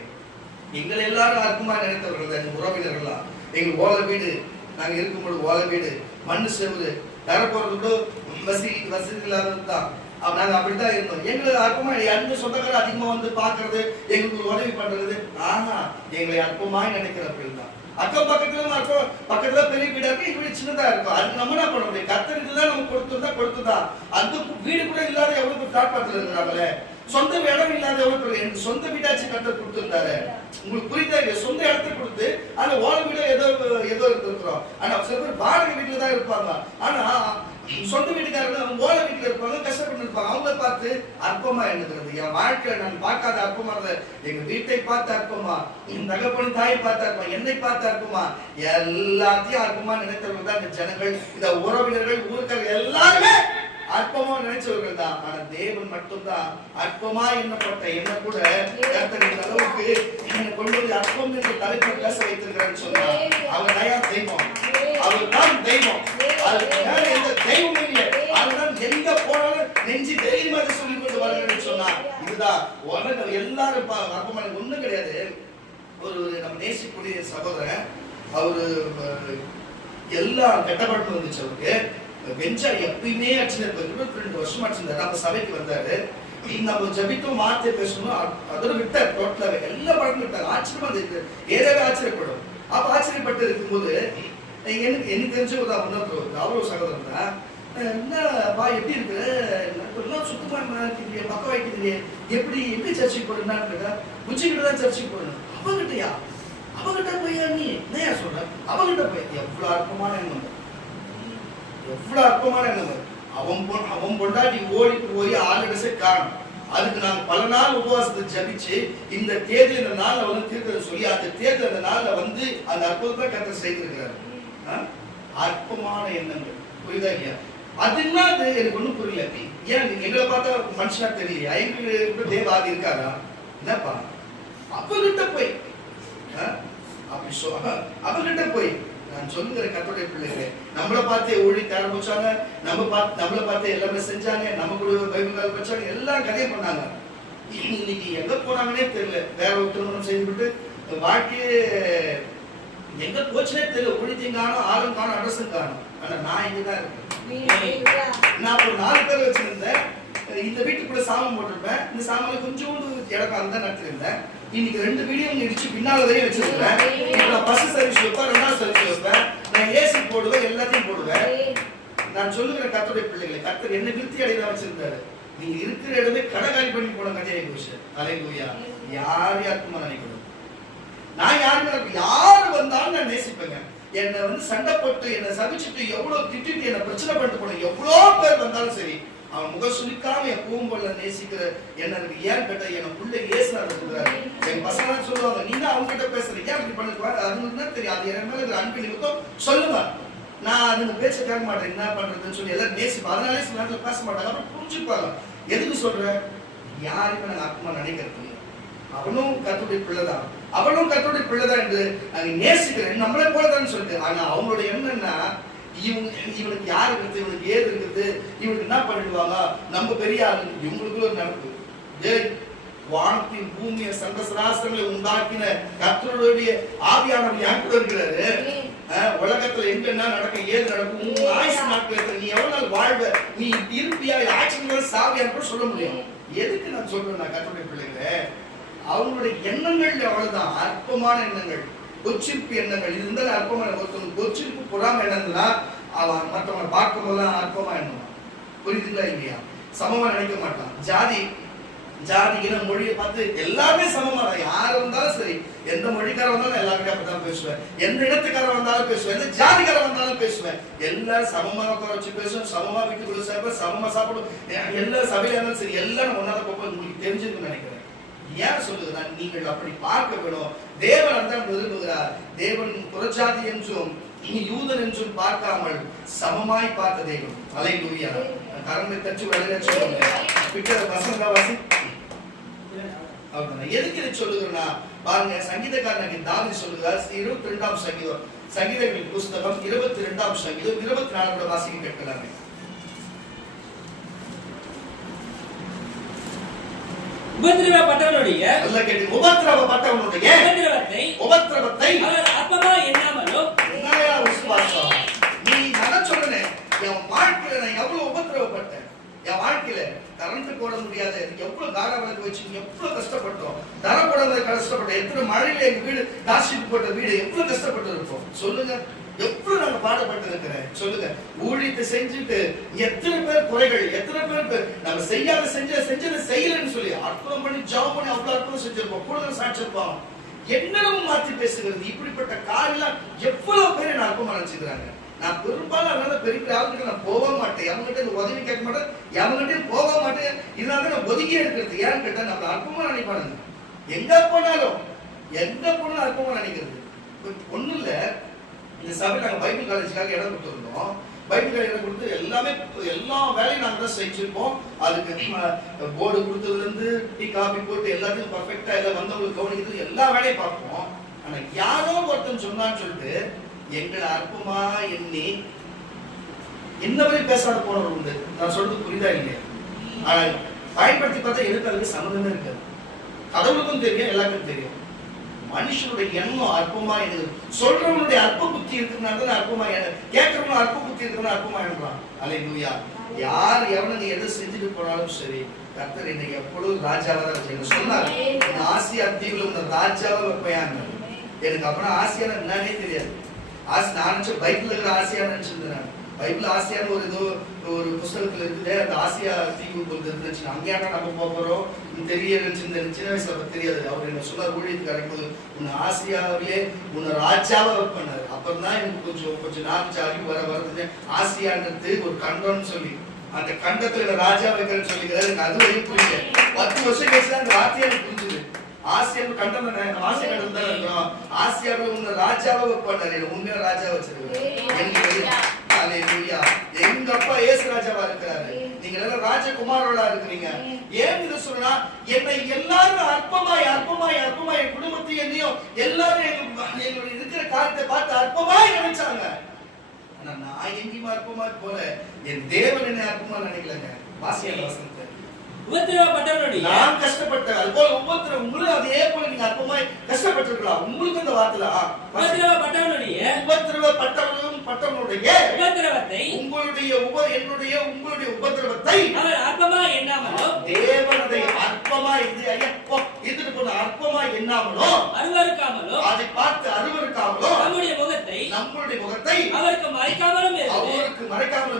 எங்களை எல்லாரும் அற்புதமா நினைத்தவர்கள் தான் எங்க உறவினர்களா. எங்க ஓலை வீடு, நாங்க இருக்கும்போது ஓலை வீடு, மண்ணு செவரு, தரப்போறது வசதி இல்லாதது தான். நாங்க அப்படித்தான் இருந்தோம். எங்களுக்கு அற்புதமா எந்த சொந்தக்காரர் அதிகமா வந்து பாக்குறது, எங்களுக்கு உதவி பண்றது, ஆனா எங்களை அற்புதமாய் நினைக்கிறவர்கள் தான். அக்கம் பக்கத்துல பெரிய வீடா இருக்கு, எங்க வீடு சின்னதா இருக்கும். அதுக்கு நம்ம என்ன பண்ண முடியும்? கர்த்தருக்கு தான் நம்ம கொடுத்துதான். அந்த வீடு கூட இல்லாத எவ்வளவு பிளாட்பாரத்துல இருக்கிறாங்களே, சொந்த இடம் இல்லாத எவ்வளவு பேர். எனக்கு சொந்த வீடாச்சு கர்த்தர் கொடுத்துருந்தாரு. உங்களுக்கு புரியுதா? சொந்த இடத்தை கொடுத்து ஆனா ஓலை வீடு ஏதோ இருக்கிறோம். ஆனா சில பேர் வாடகை வீட்டுல தான் இருப்பாங்க. ஆனா சொந்த வீட்டுக்காரங்க ஓலை வீட்டுல இருப்பாங்க, கஷ்டப்பட்டு இருப்பாங்க. அவங்கள பார்த்து அற்பமா எண்ணுகிறது. என் வாழ்க்கையில நான் பார்க்காத அற்பமா இருந்தது. எங்க வீட்டை பார்த்து அற்பமா, என் தகப்பன் தாயை பார்த்து அற்பமா, என்னை பார்த்து அற்பமா, எல்லாத்தையும் அற்பமா நினைத்தவர்கள் தான் இந்த ஜனங்கள், இந்த உறவினர்கள், ஊர்கள் எல்லாருமே அற்பமா நினைச்சவர்கள் தான். ஆனா தேவன் மட்டும்தான் அற்பமா எண்ணப்பட்ட என்ன கூட கர்த்தர் இந்த அளவுக்கு என்னை கொண்டு வந்து அற்பம் என்று தலைப்பை பேச வைத்திருக்கிறான்னு சொன்னா அவர் தயார் தெய்வம், அவர் தான் தெய்வம். அதுக்கு மேல எந்த தெய்வமும் இல்லை. அதனால எங்க போனாலும் நெஞ்சு தைரியமாக சொல்லி கொண்டு வருகிறேன்னு சொன்னா இதுதான் உலகம். எல்லாரும் அற்பமான ஒண்ணும் கிடையாது. ஒரு நம்ம நேசிக்கூடிய சகோதரன், அவரு எல்லா கெட்ட பழக்கம் வந்துச்சு அவருக்கு. வெஞ்சா எப்பயுமே அடிச்சிருப்பாரு. 22 வருஷமா அடிச்சிருந்தாரு. நம்ம சபைக்கு வந்தாரு. நம்ம ஜபித்தோம், வார்த்தை பேசணும், அதோட விட்டார். டோட்டலாவே எல்லா பழக்கம் விட்டாரு. ஆச்சரியமா இருக்கு, ஏதாவது ஆச்சரியப்படும். அப்ப ஆச்சரியப்பட்டு இருக்கும்போது எனக்கு தெரிஞ்ச அவரும் சகோதரன் தான், என்னப்பா எப்படி இருக்கு, எல்லாம் சுத்தமா இருக்கிறீங்க, பக்கம் வைக்கிறீங்க, எப்படி சர்ச்சைக்கு போடுனான்னு கேட்டா, உச்சிக்கிட்ட தான் சர்ச்சைக்கு போடணும். அவங்கிட்டயா? அவங்கிட்ட போய் நீ என்ன சொல்ற? அவங்கிட்ட போய் எவ்வளவு அற்பமான எண்ணம், எவ்வளவு அற்பமான எண்ணம். அவன் பொண்டாட்டி ஓடி போய் 6 இடசை காணும். அதுக்கு நாங்க பல நாள் உபவாசத்தை ஜபிச்சு இந்த தேதி இந்த நாள்ல வந்து தீர்க்கதை சொல்லி அந்த தேதி அந்த நாள்ல வந்து அந்த அற்புதத்தை கர்த்தர் செய்திருக்கிறார். அற்பமான எண்ணங்கள், புரியுதா இல்லையா? அதுன்னா அது எனக்கு ஒண்ணும் புரியல. ஏன் எங்களை பார்த்தா மனுஷனா தெரியல, எங்களுக்கு தேவாதி இருக்காரா? என்னப்பா அவகிட்ட போய் அப்படி அவகிட்ட போய் நான் சொல்லுகிற கர்த்தருடைய பிள்ளைகளே, நம்மளை பார்த்தே ஊழியத்தை ஆரம்பிச்சாங்க, நம்மளை பார்த்தே எல்லாமே செஞ்சாங்க, நம்ம கூட பைபிள் வச்சாங்க, எல்லாம் கதையை பண்ணாங்க. இன்னைக்கு எங்க போனாங்கன்னே தெரியல. வேற ஒரு திருமணம் செய்துவிட்டு வாழ்க்கையே எங்க போச்சுனே தெரியல. ஊழியத்தையும் காணும், ஆளும் காணும், அட்ரஸும் காணும். ஆனா நான் இங்கதான் இருக்கேன். நான் ஒரு 4 பேர் வச்சிருந்தேன். இந்த வீட்டுக்குள்ள சாமம் போட்டிருப்பேன். இந்த சாமான்ல கொஞ்சோண்டு இடக்காலம் தான் நடத்திருந்தேன். இன்னைக்கு 2 வீடியோ இடிச்சு பின்னாலதையும் வச்சிருக்கேன். நான் பஸ் சர்வீஸ் வைப்பேன், 2வது சர்வீஸ் வைப்பேன், நான் ஏசி போடுவேன், எல்லாத்தையும் போடுவேன். நான் சொல்லுகிற கர்த்தருடைய பிள்ளைகளை, கர்த்தர் என்ன விருத்தி அடைதான் வச்சிருந்தாரு. நீங்க இருக்கிற இடமே கடகாரி பண்ணி போன கதையை போச்சு. அல்லேலூயா. யாருக்குமா நினைக்கணும், நான் யாரு வந்தாலும் நான் நேசிப்பேங்க. என்னை வந்து சண்டை போட்டு என்னை சபிச்சுட்டு எவ்வளவு திட்டிட்டு என்னை பிரச்சனை பண்ணிட்டு போன எவ்வளவு பேர் வந்தாலும் சரி, அவன் முகம் சுளிக்காம எப்பவும் போல நேசிக்கிற என்ன இருக்கு. ஏன் கேட்ட என் பிள்ளை ஏசுனாரு இருக்கிறாரு. என் பசங்க சொல்லுவாங்க, நீங்க அவங்க கிட்ட பேசுறீங்க, ஏன் அப்படி பண்ணிருப்பாரு, அதுங்களுக்கு தான் தெரியும். அது என் மேல இருக்கிற அன்பு நிமித்தம் சொல்லுங்க. நான் அதுங்க பேச்ச கேட்க மாட்டேன், என்ன பண்றதுன்னு சொல்லி எல்லாரும் நேசிப்பேன். அதனாலே சில நேரத்தில் பேச மாட்டாங்க, அப்புறம் புரிஞ்சுப்பாங்க. எதுக்கு சொல்றேன்? யாருமே நாங்க அற்பமா நினைக்கிறது. அவனும் கர்த்தருடைய பிள்ளைதான், அவனும் கர்த்தருடைய பிள்ளைதான் என்று நாங்க நேசிக்கிறேன், நம்மளே போலதான் சொல்லிட்டு. ஆனா அவங்களுடைய என்னன்னா, இவனுக்கு யாரு இருக்குது, இவனுக்கு ஏது இருக்குது, இவனுக்கு என்ன பண்ணிடுவாங்க, நம்ம பெரிய ஆளு. இவங்களுக்குள்ள ஒரு நடப்பு. வானத்தின் பூமியை சந்தசராசங்களை உண்டாக்கின கர்த்தருடைய ஆவியானவர் யார் கூட இருக்கிறாரு. உலகத்துல எங்க என்ன நடக்கும், ஏது நடக்கும், ஆயுசு நாட்கள் நீ எவ்வளவு நாள் வாழ்வ, நீ இருப்பியா, ஆட்சிகள் சாவியான்னு கூட சொல்ல முடியும். எதுக்கு நான் சொல்றேன், கர்த்தருடைய பிள்ளைங்களே, அவங்களுடைய எண்ணங்கள் அவ்வளவுதான் அற்பமான எண்ணங்கள், கொச்சிருப்பு எண்ணங்கள். இது இருந்தாலும் அற்பமான ஒருத்தவங்க கொச்சிருப்பு பொறாம எண்ணங்களா, அவன் மற்றவங்க பார்க்கும் போதுதான் அற்பமா எண்ணுவான். புரியுதுங்களா இல்லையா? சமமா நினைக்க மாட்டான். ஜாதி ஜாதிகிற மொழியை பார்த்து எல்லாமே சமமா யார் வந்தாலும் சரி, எந்த மொழிக்காரன் வந்தாலும் எல்லாருமே அப்படிதான் பேசுவேன், எந்த இடத்துக்காரன் வந்தாலும் பேசுவேன், எந்த ஜாதிக்காரன் வந்தாலும் பேசுவேன். எல்லாரும் சமமா உட்கார வச்சு பேசுவேன், சமமா வீட்டுக்குள்ள சாப்பிடுவேன், சமமா சாப்பிடுவோம். எல்லா சபையில இருந்தாலும் சரி எல்லாரும் ஒன்னாத போப்ப உங்களுக்கு தெரிஞ்சுன்னு நினைக்கிறேன். ஏன் சொல்லுகிறேன், நீங்கள் அப்படி பார்க்க வேணும். தேவன் அதான் விரும்புகிறார். தேவன் புறஜாதி என்றும் யூதன் என்றும் பார்க்காமல் சமமாய் பார்த்த தேவன். அல்லேலூயா. கரங்களை தட்டி வழியில சொல்லுங்க. பிட்டர் வசந்த வாசி. எதுக்கு இதை சொல்லுகிறேன்னா பாருங்க, சங்கீதக்காரன் தாவீது சொல்லுகிறார் 22ஆம் சங்கீதம், சங்கீதங்களின் புஸ்தகம் 22ஆம் சங்கீதம் 24 வாசிக்க கேட்கலாமே. உபத்திரவப்பட்டவனுடைய உபத்திரவத்தை அவர் அற்பமா எண்ணாமலோ. என்னையா விசுவாசம்? நீ நான் சொல்றேன், என் வாழ்க்கையில நான் எவ்வளவு உபத்திரவப்பட்டேன். என் வாழ்க்கையில கரண்ட் போட முடியாது, எவ்வளவு கார விளக்கு வச்சு எவ்வளவு கஷ்டப்பட்டோம். தர போடாத கஷ்டப்பட்டோம். எத்தனை மழையில எங்க வீடு தாசிட்டு போட்ட வீடு எவ்வளவு கஷ்டப்பட்டு இருப்போம் சொல்லுங்க. எவ்வளவு நாங்க பாடுபட்டு இருக்கிறேன் சொல்லுங்க. ஊழியத்தை செஞ்சுட்டு எத்தனை பேர் குறைகள், எத்தனை பேர் நம்ம செய்யாத செஞ்சதை செய்யலன்னு சொல்லி அற்புதம் பண்ணி ஜாப் பண்ணி அவ்வளவு அற்புதம் செஞ்சிருப்போம். கூட சாட்சிருப்பாங்க. என்னவும் மாற்றி பேசுகிறது. இப்படிப்பட்ட காரியெல்லாம் எவ்வளவு பேர் என்ன அற்புதமா நினைச்சுக்கிறாங்க. நான் பெரும்பாலும் அதனால பெரிய ஆளுங்கிட்ட நான் போக மாட்டேன், எவங்கிட்ட உதவி கேட்க மாட்டேன், எவங்கிட்டையும் போக மாட்டேன். இதனால நான் ஒதுக்கியே இருக்கிறது. ஏன்னு கேட்டா நம்ம அற்புதமா நினைப்பானுங்க. எங்க போனாலும் அற்புதமா நினைக்கிறது. ஒண்ணும் இல்ல, இந்த சபையில் நாங்கள் பைபிள் காலேஜுக்காக இடம் கொடுத்துருந்தோம். பைபிள் காலேஜ் இடம் கொடுத்து எல்லா வேலையும் நாங்கள் தான் செஞ்சிருப்போம். அதுக்கு போர்டு கொடுத்ததுலேருந்து டீ காபி போட்டு எல்லாத்தையும் பர்ஃபெக்டா எல்லாம் வந்தவங்களுக்கு கவனிக்கிறது எல்லா வேலையும் பார்ப்போம். ஆனா யாரோ ஒருத்தன் சொன்னான்னு சொல்லிட்டு எங்களை அற்புதமா எண்ணி இன்னவரை பேசாத போனவர் உண்டு. நான் சொல்றது புரியுதா இல்லையா? பயன்படுத்தி பார்த்தா எனக்கு அதுக்கு சம்மந்தமே இருக்காது. கடவுளுக்கும் தெரியும், எல்லாருக்கும் தெரியும். மனுஷனுடைய எண்ணம் அற்பமா இருக்குது. சொல்றவனுடைய அற்ப புத்தி இருக்குன்னா அற்பமா, கேட்கறவனும் அற்ப புத்தி இருக்குன்னா அற்பமா என்றான். அல்லேலூயா. யார் எவனுக்கு எதை செஞ்சுட்டு போனாலும் சரி, கர்த்தர் இன்னைக்கு எப்பொழுதும் ராஜாவா தான் வச்சு சொன்னார். ஆசியா தீவுல உன்னை ராஜாவா வைப்பையாங்க. எனக்கு அப்புறம் ஆசியான என்னன்னே தெரியாது. நான் நினைச்ச பைபிள் இருக்கிற ஆசியா நினைச்சிருந்தேன். பைபிள் ஆசியான்னு ஒரு ஏதோ ஒரு புஸ்தகத்துல இருக்குது. அந்த ஆசியா தீவு இருந்துச்சு. அங்கேயானா நம்ம போறோம் தெரிய நினைச்சிருந்தேன். சின்ன வயசுல தெரியாது. அவர் என்ன சொன்னார், ஊழியத்துக்கு அடைப்பது உன்னை ஆசியாவிலே உன்னை ராஜாவா வைப்பனாரு. அப்புறம் தான் எனக்கு கொஞ்சம் நாள் அறிவு வரது. ஆசியான்றது ஒரு கண்டம்னு சொல்லி அந்த கண்டத்துல ராஜா வைக்கிறேன்னு சொல்லிக்கிறாரு. எனக்கு அது வரைக்கும் புரியுது. 10 வருஷம் கழிச்சு அந்த வார்த்தையை எனக்கு புரிஞ்சுது. ஆசியாவில் கண்டம் ஆசியா கண்டம் தான் இருக்கிறோம். ஆசியாவில் உன்னை ராஜாவா வைப்பாரு. உண்மையா ராஜா வச்சிருக்கேன். எங்க அப்பா ஏசு ராஜாவா இருக்கிறாரு. நீங்க எல்லாம் ராஜகுமாரர்களா இருக்கிறீங்க. ஏன் இது சொன்னா, என்னை எல்லாரும் அற்பமாய் என் குடும்பத்தை என்னையும் எல்லாரும் எங்களுடைய இருக்கிற காரியத்தை பார்த்து அற்பமாய் நினைச்சாங்க. ஆனா நான் எங்கேயுமா அற்பமாய் போல, என் தேவன் என்ன அற்பமா நினைக்கலங்க. வாசியான வசனத்தை நான் கஷ்டப்பட்டேன். அது போல உங்களுக்கு அதே போல நீங்க அற்பமாய் கஷ்டப்பட்டிருக்கலாம். உங்களுக்கு இந்த வார்த்தை உபத்திரவப்பட்டவனுடைய உங்களுடைய உபத்திரவத்தை அவர் அற்பமா எண்ணாமலோ, தேவனதை அற்பமா இது அற்பமா எண்ணாமலோ, அருவருக்காமலோ, அதை பார்த்து அருவருக்காமலோ, நம்முடைய முகத்தை அவருக்கு மறைக்காமலும்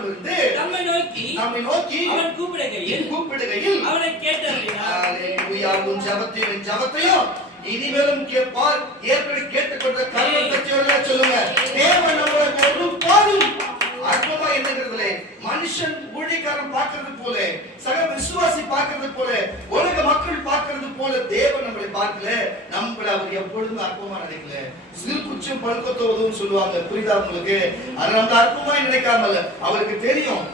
இருந்து நம்மை நோக்கி அவன் கூப்பிடுகையில் அவனை கேட்டறினார். ஜபத்தையும் இனிமேலும் கேட்பார். ஏற்கனவே கேட்டுக்கொண்ட கல்வியோட சொல்லுங்க. தேவன் நம்மளுக்கு ஒருபோதும் அற்பமா எண்ணுகிறதுல மனுஷன் ஊழியக்காரன் பார்க்கிறது போல, சக விசுவாசி பார்க்கிறது போல, உலக மக்கள் பார்க்கிறது போல தேவன் நம்மளை பார்க்கல. நம்மள அவர் எப்பொழுதும் அற்பமா நினைக்கல. சிறு குச்சம் பழுக்கத்தோதும் சொல்லுவாங்க. புரியுதா உங்களுக்கு? அது நம்ம அற்பமா நினைக்காமல அவருக்கு தெரியும்.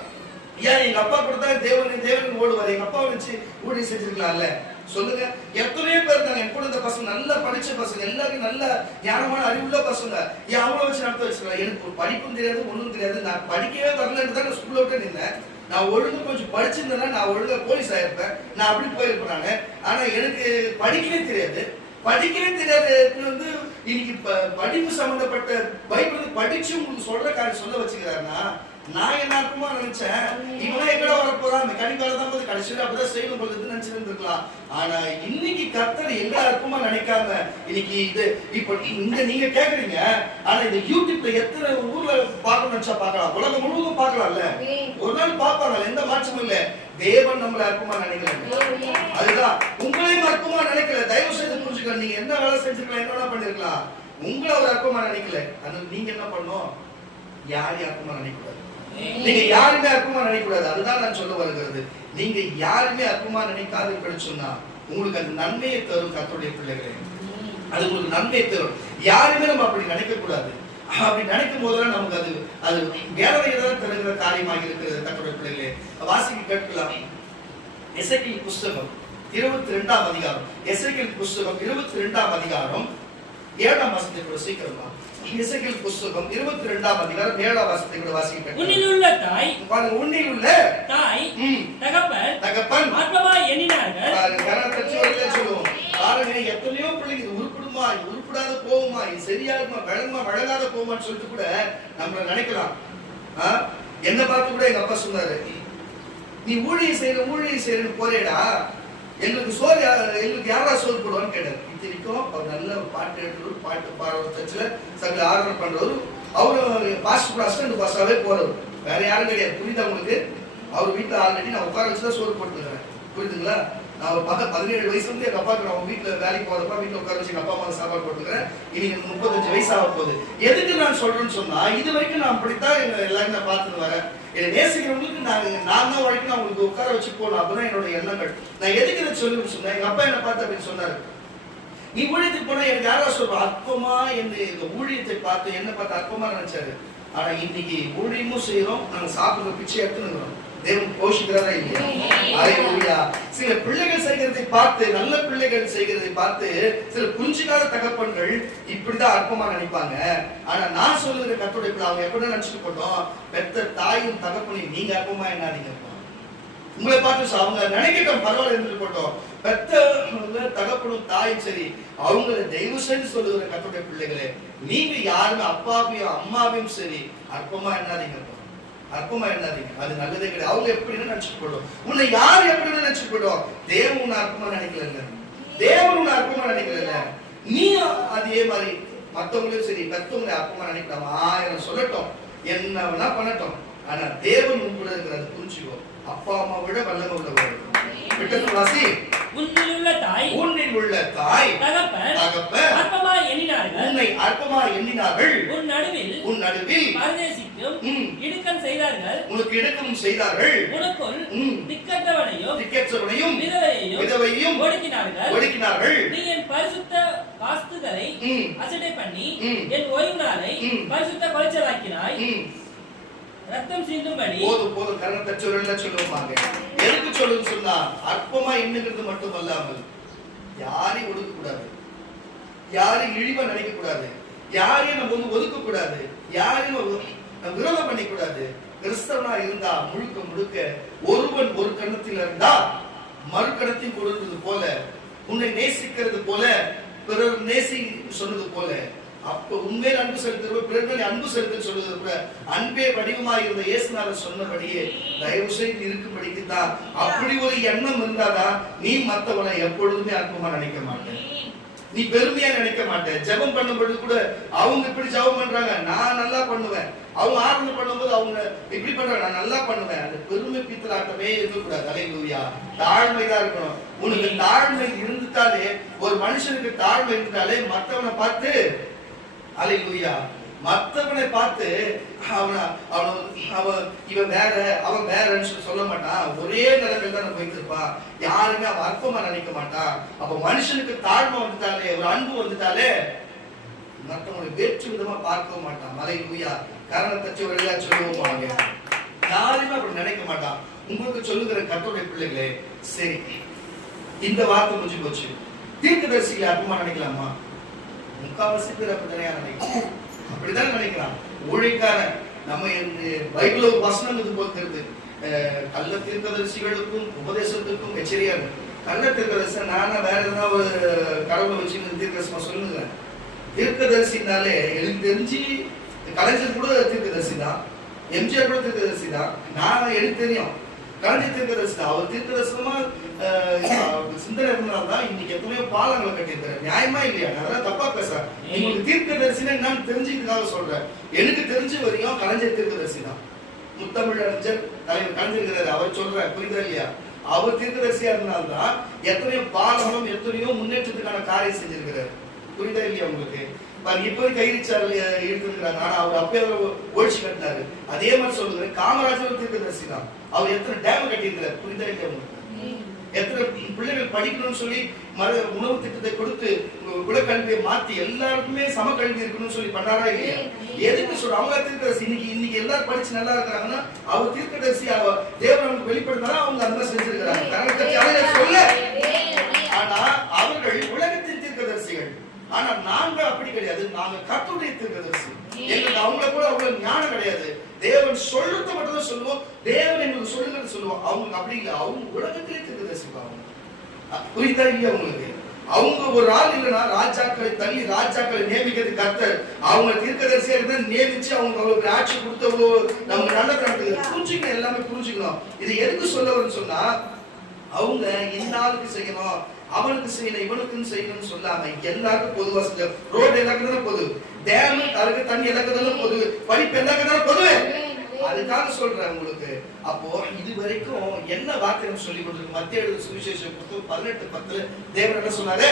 ஏன் எங்க அப்பா கூட தான் தேவன் ஓடுவார். எங்க அப்பா வச்சு ஊழியம் செஞ்சிருக்கலாம்ல சொல்லுங்க. எத்தனையோ பேர் இருந்தாங்க என் கூட. இந்த பசங்க நல்லா படிச்ச பசங்க, எல்லாருக்கும் நல்ல ஞானமான அறிவுள்ள பசங்க. ஏன் அவங்கள வச்சு நடத்த வச்சிருக்கேன். எனக்கு ஒரு படிப்பும் தெரியாது, ஒண்ணும் தெரியாது. நான் படிக்கவே வரலன்னு தான் ஸ்கூல்ல விட்டு நின்றேன். நான் ஒழுங்கு கொஞ்சம் படிச்சிருந்தேன்னா நான் ஒழுங்கா போலீஸ் ஆயிருப்பேன். நான் அப்படி போயிருப்பேன். ஆனா எனக்கு படிக்கவே தெரியாது. இன்னைக்கு படிப்பு சம்பந்தப்பட்ட பைபிள் படிச்சு உங்களுக்கு சொல்ற காரியம் சொல்ல வச்சுக்கிறாருன்னா நான் என்ன அற்புதமா நினைச்சேன், இவன் எங்கட வர போறான், மெக்கானிக்கால தான் போது கடைசியில அப்பதான் செய்யணும் போல நினைச்சிட்டு இருக்கலாம். ஆனா இன்னைக்கு கர்த்தர் எங்க அற்புதமா நினைக்காம இன்னைக்கு இது இப்ப இங்க நீங்க கேக்குறீங்க. ஆனா இந்த யூடியூப்ல எத்தனை ஊர்ல பார்க்கணும்னு நினைச்சா பார்க்கலாம், உலகம் முழுவதும் பார்க்கலாம்ல, ஒரு நாள் பார்ப்பாங்க, எந்த மாற்றமும் இல்ல. தேவன் நம்மள அற்புதமா நினைக்கல, அதுதான் உங்களையும் அற்புதமா நினைக்கல. தயவு செய்து புரிஞ்சுக்க, நீங்க என்ன வேலை செஞ்சிருக்கலாம், என்ன வேணா பண்ணிருக்கலாம், உங்களை அவர் அற்புதமா நினைக்கல. அதனால நீங்க என்ன பண்ணணும், யாரையும் அற்புதமா நினைக்கூடாது, நீங்க யாருமே அற்புதமா நினைக்கூடாது. அதுதான் நான் சொல்ல வருகிறது. நீங்க யாருமே அற்புதமா நினைக்காது சொன்னா உங்களுக்கு அது நன்மையை தரும். கர்த்தருடைய பிள்ளைகளே, அது உங்களுக்கு நன்மையை தரும். யாருமே நம்ம அப்படி நினைக்க கூடாது. அப்படி நினைக்கும் போதுதான் நமக்கு அது வேதனையை தான் தருகிற காரியமாக இருக்கிறது. கர்த்தருடைய பிள்ளைகளே, வாசிக்க கேட்கலாம். எசேக்கியேல் புஸ்தகம் 22ஆம் அதிகாரம், எசேக்கியேல் புஸ்தகம் 22ஆம் அதிகாரம் 7ஆம் வசனத்தை கூட சீக்கிரமா. எசேக்கியேல் புஸ்தகம் 22ஆம் அதிகாரம் 7ஆம் வசனத்தை கூட வாசிக்க. உன்னில் உள்ள தாய், பாருங்க, உன்னில் உள்ள தாய், தகப்பன் ஆத்மாவாய் எண்ணினார்கள். கரணத்தச்சுவர்களே சொல்லுவோம். பாருங்க, எத்தனையோ பிள்ளைங்க இது உருப்படுமா, இது உருப்படாத போகுமா, இது சரியா இருக்குமா, வழங்குமா வழங்காத போகுமான்னு சொல்லிட்டு கூட நம்மள நினைக்கலாம். என்ன பார்த்து கூட எங்க அப்பா சொன்னாரு, நீ ஊழியம் செய்யறன்னு போறேடா, எங்களுக்கு சோறு எங்களுக்கு யாரா சோறு போடுவான்னு கேட்டாரு. இத்தனைக்கும் அவர் நல்ல பாட்டு எடுக்கிறவர், பாட்டு பாடுற சர்ச்சில் சகல ஆர்டர் பண்றவர், அவரு பாஸ்டர் அசிஸ்டன்ட் பாஸ்டராகவே போறவர், வேற யாரும் கிடையாது. புரியுதா உங்களுக்கு? அவர் வீட்டுல ஆல்ரெடி நான் உட்கார வச்சுதான் சோறு போட்டுக்கிறேன். புரியுதுங்களா? நான் 17 வயசுல இருந்து எங்க அப்பாவுக்கு நான் வீட்டுல வேலைக்கு போறப்ப வீட்டுல உட்கார வச்சு எங்க அப்பா அம்மா சாப்பாடு போட்டுக்கிறேன். இன்னைக்கு 35 வயசு ஆக போகுது. எதுக்கு நான் சொல்றேன்னு சொன்னா, இது வரைக்கும் நான் அப்படித்தான் எல்லாரும் நான் பார்த்துட்டு வரேன். என்னை நேசிக்கிறவங்களுக்கு நான் தான் வரைக்கும் அவங்களுக்கு உட்கார வச்சு போகணும். அப்பதான் என்னோட எண்ணங்கள். நான் எதுக்கு இதை சொல்லணும்னு சொன்னேன், எங்க அப்பா என்ன பார்த்து அப்படின்னு சொன்னாரு, நீ ஊழியத்துக்கு போனா எனக்கு யாரா சொல்றோம் அற்பமா, இந்த ஊழியத்தை பார்த்து என்ன பார்த்து அற்பமா நினைச்சாரு. ஆனா இன்னைக்கு ஊழியமும் செய்யறோம், நாங்க சாப்பிடுற பிச்சை எடுத்துக்கிறோம். தேவன் போஷிக்கிறாரா இல்லையா? ஹalleluya. சில பிள்ளைகள் செய்கிறதை பார்த்து, நல்ல பிள்ளைகள் செய்கிறதை பார்த்து சில புரிஞ்சுக்காத தகப்பன்கள் இப்படிதான் அற்பமா நினைப்பாங்க. ஆனா நான் சொல்லுகிற கர்த்தருடைய பிள்ளை அவங்க எப்படி நினைச்சிட்டு போட்டோம், பெத்த தாயும் தகப்பனையும் நீங்க அற்பமா என்னாதீங்க. உங்களை பார்த்து அவங்க நினைக்கட்டும், பரவாயில்ல இருந்துட்டு போட்டோம். பெத்த தகப்பனும் தாயும் சரி, அவங்களை தயவு செய்து சொல்லுகிற கர்த்தருடைய பிள்ளைகளே, நீங்க யாருமே அப்பாவையும் அம்மாவையும் சரி அற்பமா என்னாதீங்க, அற்பமா என்னாதீங்க. அது நல்லதே கிடையாது. அவங்க எப்படின்னு நினைச்சிட்டு போயிடும். உன்னை யார் எப்படின்னு நினைச்சிட்டு போயிடும். தேவன் உன்னை அற்பமா நினைக்கல, தேவன் உன்னை அற்பமா நினைக்கல. நீ அதே மாதிரி மற்றவங்களும் சரி பெத்தவங்களை அற்பமா நினைக்கலாம். 1000 சொல்லட்டும், என்ன வேணா பண்ணட்டும், ஆனா தேவன் உன் கூட இருக்கிறது புரிஞ்சுக்கோ. அப்பா அம்மா விட வல்லமை உள்ளவர். வாசி. உன்னில் உள்ள தாய் தகப்பன் அற்பமா எண்ணினார்கள், உன்னை அற்பமா எண்ணினார்கள். உன் நடுவில் பரதேசிக்கும் இடுக்கண் செய்தார்கள், உனக்கு இடுக்கம் செய்தார்கள். உனக்குள் திக்கற்றவனையும் விதவையையும் ஒடுக்கினார்கள். நீ என் பரிசுத்த வாஸ்துகளை அசட்டை பண்ணி என் ஓய்வு நாளை பரிசுத்த குலைச்சலாக்கினாய். ரத்தம் சிந்தும்படி போது கரணத்தை சொல்லுவாங்க. எதுக்கு சொல்லுன்னு சொன்னா, அற்பமா எண்ணுகிறது மட்டுமல்லாமல் யாரையும் ஒடுக்க கூடாது, யாரையும் இழிவா நினைக்க கூடாது, யாரையும் நம்ம ஒதுக்க கூடாது, யாரையும் நம்ம விரோதம் பண்ணி கூடாது. கிறிஸ்தவனா இருந்தா முழுக்க ஒருவன் ஒரு கணத்தில் இருந்தா மறு கணத்தில் கொடுத்தது போல, உன்னை நேசிக்கிறது போல பிறர் நேசி சொன்னது போல, அப்ப உண்மையில அன்பு செலுத்துற பிறகு அன்பு செலுத்த சொல்றது கூட அன்பே வடிவமாக இருந்த இயேசுநாதர் சொன்னபடியே தயவு செய்து இருக்கும்படிக்கு தான். அப்படி ஒரு எண்ணம் இருந்தாதான் நீ மத்தவனை எப்பொழுதுமே அற்பமா நினைக்க மாட்டேன், நீ பெருமையா நினைக்க மாட்டேன். ஜெபம் பண்ணும்போது கூட அவங்க இப்படி ஜெபம் பண்றாங்க, நான் நல்லா பண்ணுவேன். அவங்க ஆரம்பம் பண்ணும்போது அவங்க இப்படி பண்றாங்க, நான் நல்லா பண்ணுவேன். அந்த பெருமை பித்தலாட்டமே இருக்கக்கூடாது. ஹல்லேலூயா. தாழ்மைதான் இருக்கணும். உனக்கு தாழ்மை இருந்துட்டாலே, ஒரு மனுஷனுக்கு தாழ்மை இருந்துட்டாலே மத்தவனை பார்த்து ஹல்லேலூயா, மத்தவனை பார்த்து அவன் இவன் வேற அவன் வேறன்னு சொல்ல மாட்டான். ஒரே நிலைமையில் தான் போயிட்டு யாருமே அவன் அற்பமா நினைக்க மாட்டான். அப்ப மனுஷனுக்கு தாழ்மை வந்துட்டாலே, ஒரு அன்பு வந்துட்டாலே மற்றவங்களை வேற்று விதமா பார்க்கவும் மாட்டான். ஹல்லேலூயா. காரணத்தை வழியா சொல்லுவோம், யாருமே அப்படி நினைக்க மாட்டான். உங்களுக்கு சொல்லுகிற கர்த்தருடைய பிள்ளைகளே, சரி இந்த வார்த்தை முடிஞ்சு போச்சு. தீர்க்கதரிசிகளை அற்பமா நினைக்கலாமா? முக்காவாசி பேர் அப்படித்தானே நினைக்கலாம், அப்படிதான் நினைக்கிறான். ஊழியக்காரன் நம்ம பைபிள் வசனம் இது போல் தெரியுது, கள்ள தீர்க்கதரிசிகளுக்கும் உபதேசத்துக்கும் எச்சரியா இருக்கு. கள்ள தீர்க்கதரிசி நானா வேற ஏதாவது ஒரு கடவுளை வச்சு தீர்க்கதரிசமா சொல்லுங்க. தீர்க்கதரிசினாலே எனக்கு தெரிஞ்சு கலைஞர் கூட தீர்க்கதரிசி தான், எம்ஜிஆர் கூட தீர்க்கதரிசி தான். நான் எனக்கு தெரியும் கலைஞர் தீர்க்கதரிசி தான். அவர் தீர்க்கதரிசனமா சிந்தனை இருந்தால்தான் இன்னைக்கு எத்தனையோ பாலங்களை கட்டியிருக்காரு. நியாயமா இல்லையா? அதெல்லாம் தப்பா பேசுறேன். உங்களுக்கு தீர்க்கதரிசினா என்னன்னு தெரிஞ்சுக்கிறதுக்காக சொல்றேன். எனக்கு தெரிஞ்ச வரையும் கலைஞர் தீர்க்கதரிசி தான். முத்தமிழறிஞர் தலைவர் கலைஞர் அவர் சொல்ற புரியுதா இல்லையா? அவர் தீர்க்கதரிசியா இருந்தால்தான் எத்தனையோ பாலங்களும் எத்தனையோ முன்னேற்றத்துக்கான காரியம் செஞ்சிருக்கிறார். புரியுதா இல்லையா உங்களுக்கு? இப்ப கைதிச்சார் எடுத்திருக்கிறாங்க. ஆனா அவர் அப்பயே ஒழிச்சு கட்டினாரு. அதே மாதிரி சொல்லுங்க, காமராஜர் தீர்க்கதரிசி தான். அவர் எத்தனை டேம் கட்டியிருக்கிறார். புரியுதா இல்லையா உங்களுக்கு? எத்தனை பிள்ளைகள் படிக்கணும்னு சொல்லி உணவு திட்டத்தை கொடுத்து குலக்கல்வியை மாத்தி எல்லாருக்குமே சம கல்வி இருக்கணும்னு சொல்லி பண்ணாரா இல்லையா? எதுக்கு சொல்ற அவங்க தீர்க்கதரிசி. இன்னைக்கு எல்லாரும் படிச்சு நல்லா இருக்கிறாங்கன்னா அவர் தீர்க்கதரிசி தேவனுக்கு வெளிப்படுத்தினா அவங்க அந்த மாதிரி செஞ்சிருக்கிறாங்க. சொல்ல ஆனா அவர்கள் உலகத்தின் தீர்க்கதரிசிகள். ஆனா நாங்க அப்படி கிடையாது. நாங்க கர்த்தருடைய தீர்க்கதரிசி. எங்களுக்கு அவங்கள கூட அவ்வளவு ஞானம் கிடையாது. தேவன் சொல்றத மட்டும் தான் சொல்லுவோம். தேவன் எங்களுக்கு சொல்லுங்கன்னு சொல்லுவோம். அவங்க அப்படி இல்லை. அவங்க உலகத்திலே தீர்க்கதரிசி. புரியுதா இல்லையா உங்களுக்கு? அவங்க ஒரு ஆள் இல்லைன்னா ராஜாக்களை தள்ளி ராஜாக்களை நியமிக்கிறது கர்த்தர். அவங்க தீர்க்கதரிசியா இருந்தா நியமிச்சு அவங்களுக்கு ஆட்சி கொடுத்து அவ்வளவு நம்ம நல்லது நடக்குது. புரிஞ்சுக்கணும், எல்லாமே புரிஞ்சுக்கணும். இது எதுக்கு சொல்ல வரும்னு சொன்னா, அவங்க இந்த ஆளுக்கு செய்யணும், அவனுக்கு செய்யணும், இவனுக்குன்னு செய்யணும்னு சொல்லாம எல்லாருக்கும் பொதுவா செஞ்ச ரோடு எல்லாருக்கும் தானே பொது, டேம் அதுக்கு தண்ணி எல்லாருக்கும் தானே பொது, படிப்பு எல்லாருக்கும் தானே பொது. அதுக்காக சொல்றேன் உங்களுக்கு. அப்போ இது வரைக்கும் என்ன வார்த்தை சொல்லி கொடுத்துருக்கு? மத்திய சுவிசேஷம் 18:10 தேவன் என்ன சொன்னாரு?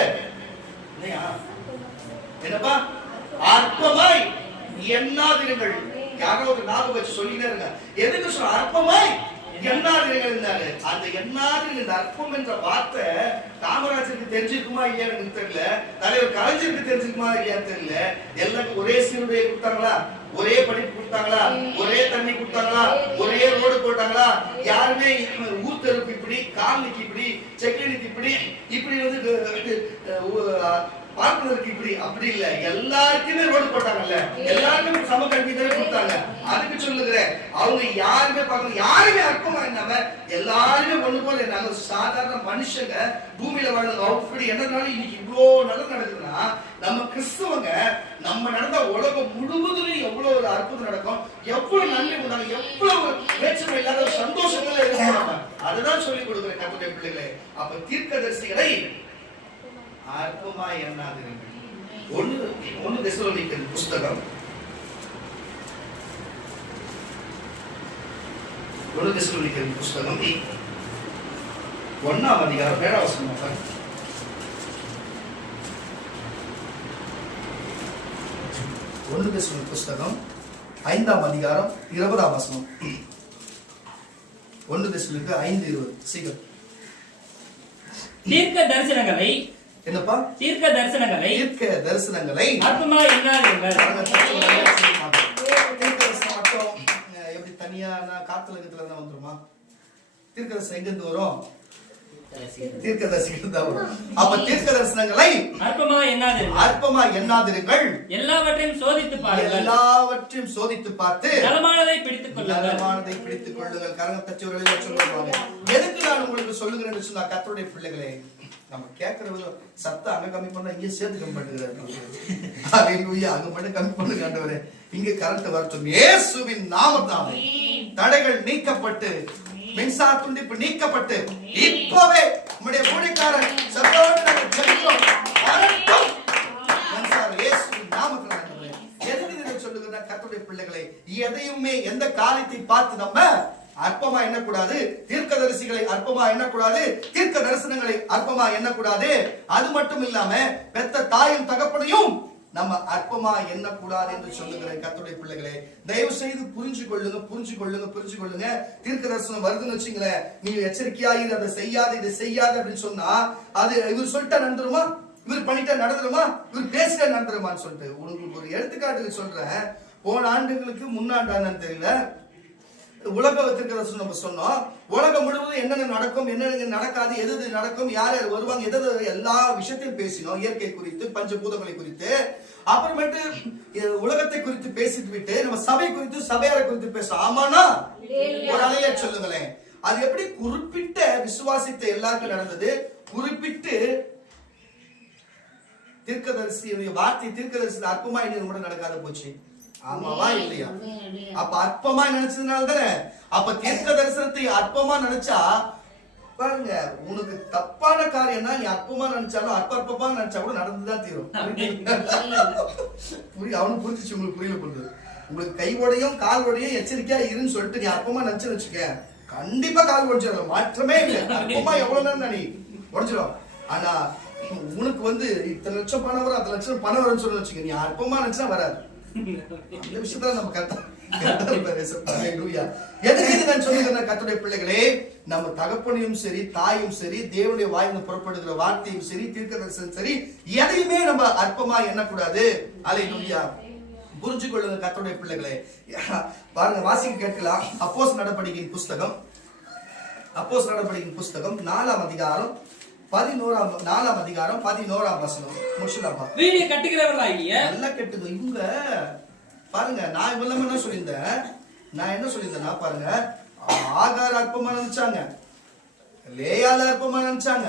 என்னப்பா? அற்பமாய் எண்ணாதிருங்கள். யாரோ ஒரு ஞாபகம் வச்சு சொல்லிட்டே இருங்க. எதுக்கு சொல்ற? அற்பமாய் எண்ணாதிருங்கள் இருந்தாரு. அந்த எண்ணாதிருங்கள், இந்த அற்பம் என்ற வார்த்தை காமராஜருக்கு தெரிஞ்சிருக்குமா இல்லையா எனக்கு தெரியல. தலைவர் கலைஞருக்கு தெரிஞ்சிருக்குமா இல்லையான்னு தெரியல. எல்லாருக்கும் ஒரே சீருடையை கொடுத்தாங்களா? ஒரே படிப்பு கொடுத்தாங்களா? ஒரே தண்ணி கொடுத்தாங்களா? ஒரே ரோடு போட்டாங்களா? யாருமே ஊர் தெருக்கு இப்படி, காலனிக்கு இப்படி, செக்லினிக்கு இப்படி, இப்படி பார்ப்பதற்கு இப்படி அப்படி இல்ல. எல்லாருக்குமே ரோடு போட்டாங்கல்ல. எல்லாருக்குமே சம கல்வி தானே கொடுத்தாங்க. அதுக்கு சொல்லுகிறேன், அவங்க யாருமே பார்க்கணும், யாருமே அற்பமா இல்லாம எல்லாருமே ஒண்ணு போல இருந்தாங்க. சாதாரண மனுஷங்க பூமியில வாழ்ந்தாங்க. அப்படி என்னனாலும் இன்னைக்கு இவ்வளவு நல்லது நடக்குதுன்னா, நம்ம கிறிஸ்தவங்க நம்ம நடந்த உலகம் முழுவதும் எவ்வளவு ஒரு அற்புதம் நடக்கும், எவ்வளவு நன்மை உண்டாங்க, எவ்வளவு வேற்றுமை இல்லாத சந்தோஷங்கள இருக்காங்க. அதுதான் சொல்லிக் கொடுக்குறேன் கர்த்தருடைய பிள்ளைகளே. அப்ப தீர்க்கதரிசிகளை அற்பமா எண்ணாதிருங்கள். 1 தெசலோனிக்கர் புஸ்தகம் 1 தெசலோனிக்கர் புஸ்தகம் 1ஆம் அதிகாரம் 7ஆம் வசனம். 1 தெசலோனிக்கர் புஸ்தகம் 5ஆம் அதிகாரம் 20ஆம் வசனம். 1 தெசலோனிக்கர் 5:20. சீக்கிரம். தீர்க்க தரிசனங்களை என்னப்பா? தீர்க்க தரிசனங்களை அற்பமா எண்ணாதீர்கள். தீர்க்கதரிசனம் மட்டும் எப்படி தனியா காத்தலகத்துல தான் வந்துருமா? தீர்க்கதரிசனம் எங்க இருந்து வரும்? தீர்க்கதரிசிகள் தான் வரும். அப்ப தீர்க்க தரிசனங்களை அற்பமா எண்ணாதிருங்கள். எல்லாவற்றையும் சோதித்து பார்த்து நலமானதை பிடித்துக் கொள்ளுங்கள். கரங்க தச்சுவர்களை சொல்லுவாங்க. எதுக்கு நான் உங்களுக்கு சொல்லுகிறேன்னு சொன்னா, கர்த்தருடைய பிள்ளைகளே, நம்ம கேட்கறது சத்தம் அங்க கம்மி பண்ணா இங்க சேர்த்து கம்மி பண்ணுகிறாரு. அங்க மட்டும் கம்மி பண்ணு ஆண்டவரே. இங்க கரண்ட் வரட்டும். இயேசுவின் நாமத்தாலே தடைகள் நீக்கப்பட்டு, மின்சார துண்டிப்பு நீக்கப்பட்டு, இப்பவே நம்முடைய ஊழியக்காரர் சத்தோடு நாங்கள் ஜெபிக்கிறோம். வரட்டும் மின்சார இயேசுவின் நாமத்திலே. எதுக்கு இதை சொல்லுகிறேன்னா, கர்த்தருடைய பிள்ளைகளை, எதையுமே எந்த காரியத்தை பார்த்து நம்ம அற்பமா எண்ணக்கூடாது. தீர்க்கதரிசிகளை அற்பமா எண்ணக்கூடாது. தீர்க்க தரிசனங்களை அற்பமா எண்ணக்கூடாது. அது மட்டும் இல்லாம பெத்த தாயும் தகப்பனையும் நம்ம அற்பமா எண்ணக்கூடாது என்று சொல்லுகிறேன். கர்த்தருடைய பிள்ளைகளே, தயவு செய்து புரிஞ்சு கொள்ளுங்க. தீர்க்க தரிசனம் வருதுன்னு வச்சுங்களேன், நீங்க எச்சரிக்கையாயிரு, அதை செய்யாது இதை செய்யாது அப்படின்னு சொன்னா, அது இவர் சொல்லிட்டா நடந்துருமா, இவர் பண்ணிட்டா நடந்துருமா, இவர் பேசிட்டா நடந்துருமான்னு சொல்லிட்டு உங்களுக்கு ஒரு எடுத்துக்காட்டுக்கு சொல்றேன். போன ஆண்டுகளுக்கு முன்னாண்டான்னு தெரியல, உலகத்திற்கு நம்ம சொன்னோம். உலகம் முழுவதும் என்னென்ன நடக்கும், என்னென்ன நடக்காது, எது நடக்கும், யார் யார் வருவாங்க, எது எல்லா விஷயத்தையும் பேசினோம். இயற்கை குறித்து, பஞ்சபூதங்களை குறித்து, அப்புறமேட்டு உலகத்தை குறித்து பேசிட்டு விட்டு நம்ம சபை குறித்து, சபையாரை குறித்து பேசணும். ஆமானா ஒரு அலையில சொல்லுங்களேன். அது எப்படி குறிப்பிட்ட விசுவாசித்த எல்லாருக்கும் நடந்தது, குறிப்பிட்டு தீர்க்கதரிசியுடைய வார்த்தை தீர்க்கதரிசி அற்பமா இன்னும் கூட நடக்காத போச்சு. ஆமாவா இல்லையா? அப்ப அற்பமா நினைச்சதுனால தானே. அப்ப தீர்க்க தரிசனத்தை அற்பமா நினைச்சா பாருங்க, உனக்கு தப்பான காரியம்னா நீ அற்பமா நினைச்சாலும் அற்பமா நினைச்சா கூட நடந்துதான் தீரும். அவனுக்கு புரிஞ்சிச்சு, உங்களுக்கு புரியல புரியுது. உங்களுக்கு கை உடையும் கால் உடையும் எச்சரிக்கையா இருன்னு சொல்லிட்டு நீ அற்பமா நினைச்சு வச்சுக்க, கண்டிப்பா கால் உடைச்சிடும், மாற்றமே இல்லை. அற்பமா எவ்வளவு நேரம் நீ உடைச்சிடும். ஆனா உனக்கு வந்து இத்தனை லட்சம் பணம் வரும், அத்தனை லட்சம் பணம் வரும்னு சொல்லி வச்சுக்க, நீ அற்பமா நினைச்சா வராது. அந்த விஷயத்துல நம்ம கர்த்தருடைய பிள்ளைகளே, நம்ம தகப்பனையும் சரி தாயும் சரி தேவனுடைய வாயிலிருந்து புறப்படுகிற வார்த்தையும் சரி தீர்க்கதரிசனம் சரி எதையுமே நம்ம அற்பமா எண்ணக்கூடாது. அல்லேலூயா. புரிஞ்சு கொள்ளுங்க கர்த்தருடைய பிள்ளைகளே. பாருங்க, வாசிக்க கேட்கலாம். அப்போஸ்தலர் நடபடிக்கையின் புஸ்தகம் 4ஆம் அதிகாரம் 11ஆம் வசனம். முடிச்சுலாமா? வீடு கட்டுகிறவர்களாகிய நல்லா கேட்டுங்க. இவங்க பாருங்க, நான் இவ்வளவு என்ன சொல்லியிருந்தேன்னா பாருங்க, ஆகார் அற்பமா நினைச்சாங்க, லேயால அற்பமா நினைச்சாங்க,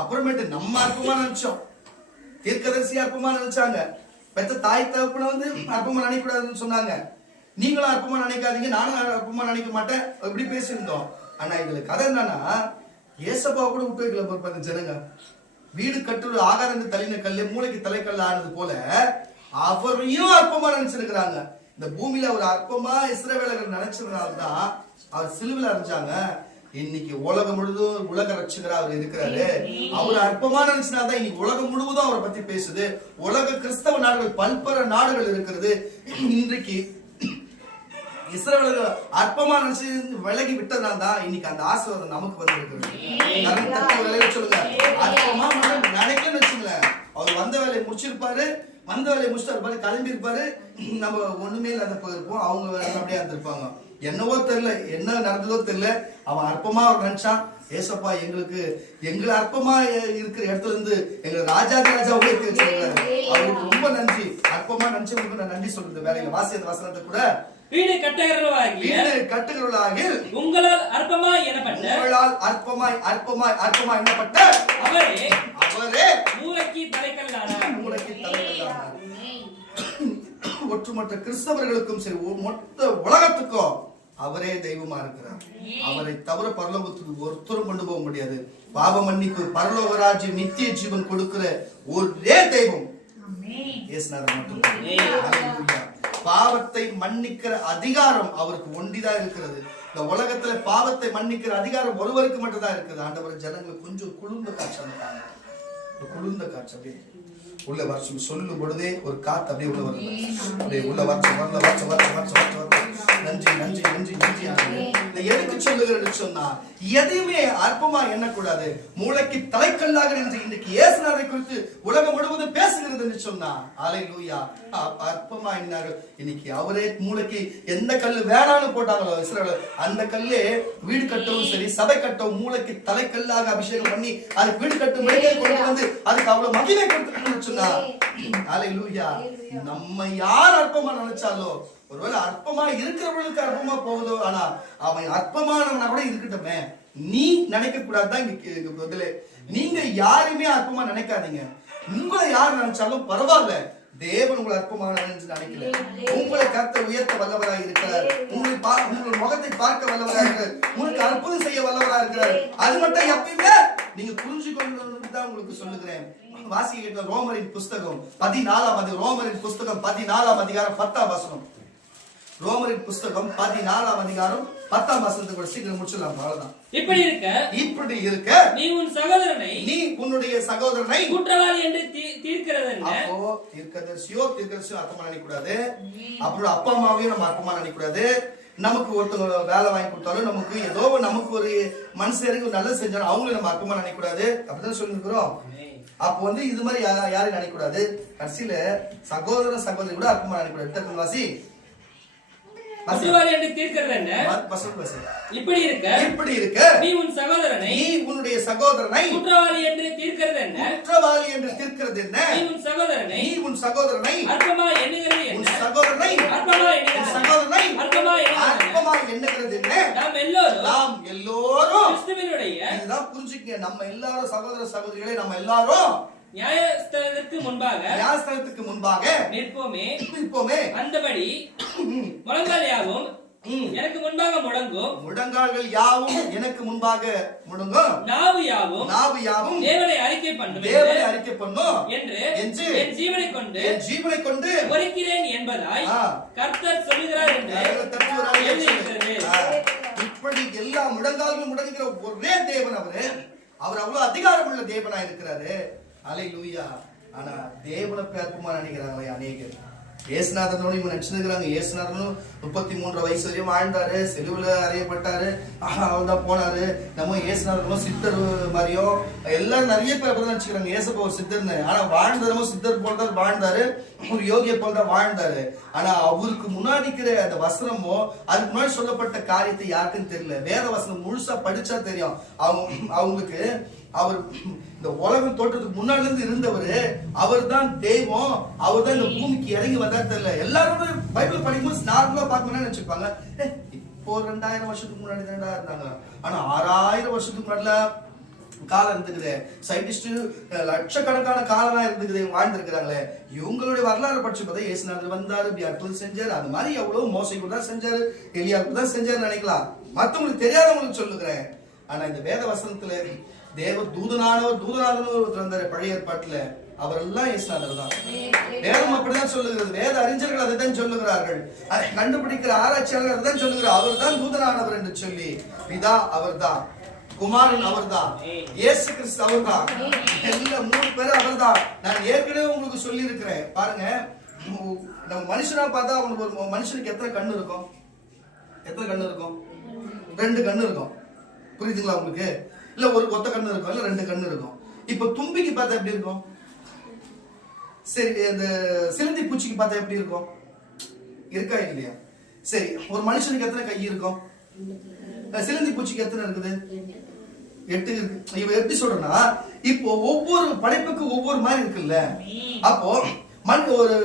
அப்புறமேட்டு நம்ம அற்பமா நினைச்சோம், தீர்க்கதரிசி அற்பமா நினைச்சாங்க, பெத்த தாய் தகப்பனை வந்து அற்பமா நினைக்க கூடாதுன்னு சொன்னாங்க. நீங்களும் அற்பமா நினைக்காதீங்க, நானும் அற்பமா நினைக்க மாட்டேன், இப்படி பேசியிருந்தோம். ஆனா இதுல கதை என்னன்னா, ஏசப்பா கூட விட்டு வைக்கல பொறுப்பாங்க ஜனங்க. வீடு கட்டுற ஆகாரந்து தள்ளின கல்லு மூளைக்கு தலைக்கல்ல ஆனது போல அவரையும் அற்பமா நினைச்சிருக்கிறாங்க. இந்த பூமியில ஒரு அற்பமா இஸ்ரவேலர்கள் நினைச்சதுனால்தான் அவர் சிலுவையில அரைஞ்சாங்க. இன்னைக்கு உலகம் முழுவதும் உலக ரட்சகரா அவர் இருக்கிறாரு. அவர் அற்பமா நினைச்சனால்தான் இன்னைக்கு உலகம் முழுவதும் அவரை பத்தி பேசுது. உலக கிறிஸ்தவ நாடுகள் பல்பல நாடுகள் இருக்கிறது. இன்றைக்கு இஸ்ரவேலர்கள் அற்பமா நினைச்சு விலகி விட்டதுனால்தான் இன்னைக்கு அந்த ஆசீர்வாதம் நமக்கு வந்து இருக்கிறது. சொல்லுங்க, அற்பமா நினைக்கலன்னு வச்சுங்களேன், அவர் வந்த வேலையை முடிச்சிருப்பாரு, வந்த வேலையை முடிச்சுட்டு கிளம்பி இருப்பாரு, நம்ம ஒண்ணுமே இல்லாத போயிருப்போம், அவங்க அப்படியே இருந்திருப்பாங்க. என்னவோ தெரியல, என்ன நடந்ததோ தெரியல, அவன் அற்பமா அவர் நினைச்சான். ஏசப்பா எங்களை அற்பமா இருக்கிற இடத்துல இருந்து எங்களை ராஜாதி ராஜா உயர்த்தி வச்சிருக்காரு. அவருக்கு ரொம்ப நன்றி. அற்பமா நினைச்சவங்களுக்கு நான் நன்றி சொல்றது. வேலையில வாசி அந்த வசனத்தை கூட, வீடு கட்டுகிறவர்களாகிய உங்களால் அற்பமாய் எண்ணப்பட்ட அவரே மூளைக்கு தலைக்கல்லானார். ஒட்டுமொத்த கிறிஸ்தவர்களுக்கும் சரி, மொத்த உலகத்துக்கும் அவரே தெய்வமா இருக்கிறார். அவரை தவிர பரலோகத்துக்கு ஒருத்தரும் கொண்டு போக முடியாது. பாவ மன்னிப்பு, பரலோக ராஜ்யம், நித்திய ஜீவன் கொடுக்கிற ஒரே தெய்வம் இயேசுநாதர் மட்டும். பாவத்தை மன்னிக்கிற அதிகாரம் அவருக்கு ஒண்டிதான் இருக்கிறது. இந்த உலகத்துல பாவத்தை மன்னிக்கிற அதிகாரம் ஒருவருக்கு மட்டும் தான் இருக்குது. ஆண்டவர் ஜனங்களுக்கு கொஞ்சம் குளிர்ந்த காட்சி அப்படியே உள்ள வருஷம் சொல்லும் பொழுதே ஒரு காத்து அப்படியே உள்ள வருது. அப்படியே உள்ள வருஷம் நன்றி நன்றி நன்றி நன்றி. எதுக்கு சொல்லுகிறேன்னு சொன்னா, எதையுமே அற்பமா எண்ணக்கூடாது. மூளைக்கு தலைக்கல்லாக நின்று இன்னைக்கு இயேசுநாதரை குறித்து உலகம் முழுவதும் பேசுகிறது சொன்னா, அல்லேலூயா. அற்பமா எண்ணார்கள். இன்னைக்கு அவரே மூளைக்கு எந்த கல்லு வேணாலும் போட்டாங்களோ இஸ்ரவேலர், அந்த கல்லே வீடு கட்டவும் சரி சபை கட்டவும் மூளைக்கு தலைக்கல்லாக அபிஷேகம் பண்ணி அதுக்கு வீடு கட்டும் கொண்டு வந்து அதுக்கு அவ்வளவு மகிமை கொடுத்து சொன்னா, அல்லேலூயா. நம்ம யார் அற்பமா நினைச்சாலோ, ஒருவேளை அற்பமா இருக்கிறவர்களுக்கு அற்பமா போகுதோ, ஆனா அவன் அற்பமானவனா கூட இருக்கட்டுமே, நீ நினைக்க கூடாதுதான் இங்க பதிலே. நீங்க யாருமே அற்பமா நினைக்காதீங்க. உங்களை யார் நினைச்சாலும் பரவாயில்ல, தேவன் உங்களை அற்பமான நினைக்கல. உங்களை கர்த்தர் உயர்த்த வல்லவராக இருக்கிறார். உங்கள் முகத்தை பார்க்க வல்லவராக இருக்கிறார். உங்களுக்கு அற்புதம் செய்ய வல்லவராக இருக்கிறார். அது மட்டும் எப்பயுமே நீங்க புரிஞ்சு கொண்டு தான் உங்களுக்கு சொல்லுகிறேன். வாசிக்க ரோமரின் புஸ்தகம் 14ஆம் அதிகாரம் 10ஆம் வசனம். ரோமரின் புஸ்தகம் 14ஆம் அதிகாரம் 10ஆம் வசனத்தை சீக்கிரம் முடிச்சிடலாம். அவ்வளவுதான். இப்படி இருக்க நீ உன்னுடைய சகோதரனை குற்றவாளி என்று தீர்க்கிறது. அப்போ தீர்க்கதரிசியோ அர்த்தமா நினைக்க கூடாது. அப்புறம் அப்பா அம்மாவையும் நம்ம அர்த்தமா நினைக்க கூடாது. நமக்கு ஒருத்தவங்க வேலை வாங்கி கொடுத்தாலும், நமக்கு ஏதோ நமக்கு ஒரு மனுஷருக்கு நல்லது செஞ்சாலும் அவங்களும் நம்ம அர்த்தமா நினைக்க கூடாது. அப்படிதான் சொல்லிருக்கிறோம். அப்போ இது மாதிரி யாரையும் நினைக்க கூடாது. கடைசியில சகோதரி கூட அர்த்தமா நினைக்க கூடாது. வாசி, இப்படி இருக்க நீ உன்னுடைய சகோதரனை குற்றவாளி என்று தீர்க்கிறது என்ன? நீ உன் சகோதரனை அற்பமா எண்ணுகிறது என்ன? நாம் எல்லோரும் இதுதான் புரிஞ்சுக்க. நம்ம எல்லாரும் சகோதர சகோதரிகளே, நம்ம எல்லாரும் நியாயஸ்தலத்திற்கு முன்பாக நிற்போமே அந்தபடி முழங்கால் யாவும் எனக்கு முன்பாக முழங்கும், முழங்கால்கள் யாவும் எனக்கு முன்பாக முழங்கும், நாவு யாவும் தேவனை அறிக்கை பண்ணும் என்று என் ஜீவனை கொண்டு பொறுக்கிறேன் என்பதாய் கர்த்தர் சொல்லுகிறார் என்று எழுதியிருக்கிறது. இப்படி எல்லா முழங்கால்களும் முடங்குகிற ஒரே தேவன் அவர் அவ்வளவு அதிகாரம் உள்ள தேவனா இருக்கிறாரு. அல்லேலூயா. ஆனா தேவனை பேர்க்குமா நினைக்கிறாங்களே அநேகர். இயேசுநாதனோடு இவங்க நினைச்சிருக்கிறாங்க. இயேசுநாதனும் 33 வயசு வரையும் வாழ்ந்தாரு, செலுவுல அறையப்பட்டாரு, அவர் தான் போனாரு. நம்ம இயேசுநாதனும் சித்தர் மாதிரியும் எல்லாரும் நிறைய பேர் அப்படி நினைச்சுக்கிறாங்க இயேசுப்பா ஒரு சித்தர்னு. ஆனா வாழ்ந்ததும் சித்தர் போல்தான் வாழ்ந்தாரு, ஒரு யோகிய போல்தான் வாழ்ந்தாரு. ஆனா அவருக்கு முன்னாடிக்கிற அந்த வசனமோ அதுக்கு முன்னாடி சொல்லப்பட்ட காரியத்தை யாருக்குன்னு தெரியல. வேத வசனம் முழுசா படிச்சா தெரியும் அவங்களுக்கு. அவர் இந்த உலகம் தோற்றத்துக்கு முன்னாடி இருந்து இருந்தவர், அவர் தான் தெய்வம், அவர் தான் இந்த பூமிக்கு இறங்கி வந்தா தெரியல. எல்லாரும் பைபிள் படிக்கும்போது நார்மலா பார்க்கணும்னு நினைச்சுப்பாங்க. இப்போ 2000 வருஷத்துக்கு முன்னாடி தான்டா இருந்தாங்க. ஆனா 6000 வருஷத்துக்கு முன்னாடில காலம் இருந்துக்குது. சயின்டிஸ்ட் லட்சக்கணக்கான காலம் இருந்துக்குது, வாழ்ந்துருக்கிறாங்களே. இவங்களுடைய வரலாறு படிச்சு பார்த்தா இயேசுநாதர் வந்தாரு, அற்புதம் செஞ்சாரு. அது மாதிரி எவ்வளவு மோசைக்கு தான் செஞ்சாரு, எலியாவுக்கு தான் செஞ்சாரு நினைக்கலாம். மத்தவங்களுக்கு தெரியாதவங்களுக்கு சொல்லுகிறேன். ஆனா இந்த வேத வசனத்துல தேவ தூதனானவர் வந்தாரு பழைய ஏற்பாட்டுல, அவரெல்லாம் இயேசுநாதர் தான். வேதம் அப்படிதான் சொல்லுகிறது. வேத அறிஞர்கள் அதை தான் சொல்லுகிறார்கள், அதை கண்டுபிடிக்கிற ஆராய்ச்சியாளர்கள் அதை தான் சொல்லுகிறார். அவர் தான் தூதனானவர் என்று சொல்லி. பிதா அவர் தான், குமாரன் அவர் தான், இயேசு கிறிஸ்து அவர் தான், எல்லா 3 பேரும் அவர் தான். நான் ஏற்கனவே உங்களுக்கு சொல்லி இருக்கிறேன் பாருங்க. நம்ம மனுஷனா பார்த்தா அவனுக்கு ஒரு மனுஷனுக்கு எத்தனை கண்ணு இருக்கும்? 2 கண்ணு இருக்கும். புரியுதுங்களா உங்களுக்கு? இல்ல ஒரு ஒத்த கண்ணு இருக்கும், இல்ல 2 கண்ணு இருக்கும். இப்ப தும்பிக்கு பார்த்தா எப்படி இருக்கும்? சரி, இந்த சிலந்தி பூச்சிக்கு பார்த்தா எப்படி இருக்கும்? இருக்கா இல்லையா? சரி, ஒரு மனுஷனுக்கு எத்தனை கை இருக்கும்? சிலந்தி பூச்சிக்கு எத்தனை இருக்குது? 8 இருக்கு. இவ எப்படி சொல்றேன்னா, இப்போ ஒவ்வொரு படைப்புக்கு ஒவ்வொரு மாதிரி இருக்குல்ல. அப்போ ஒரு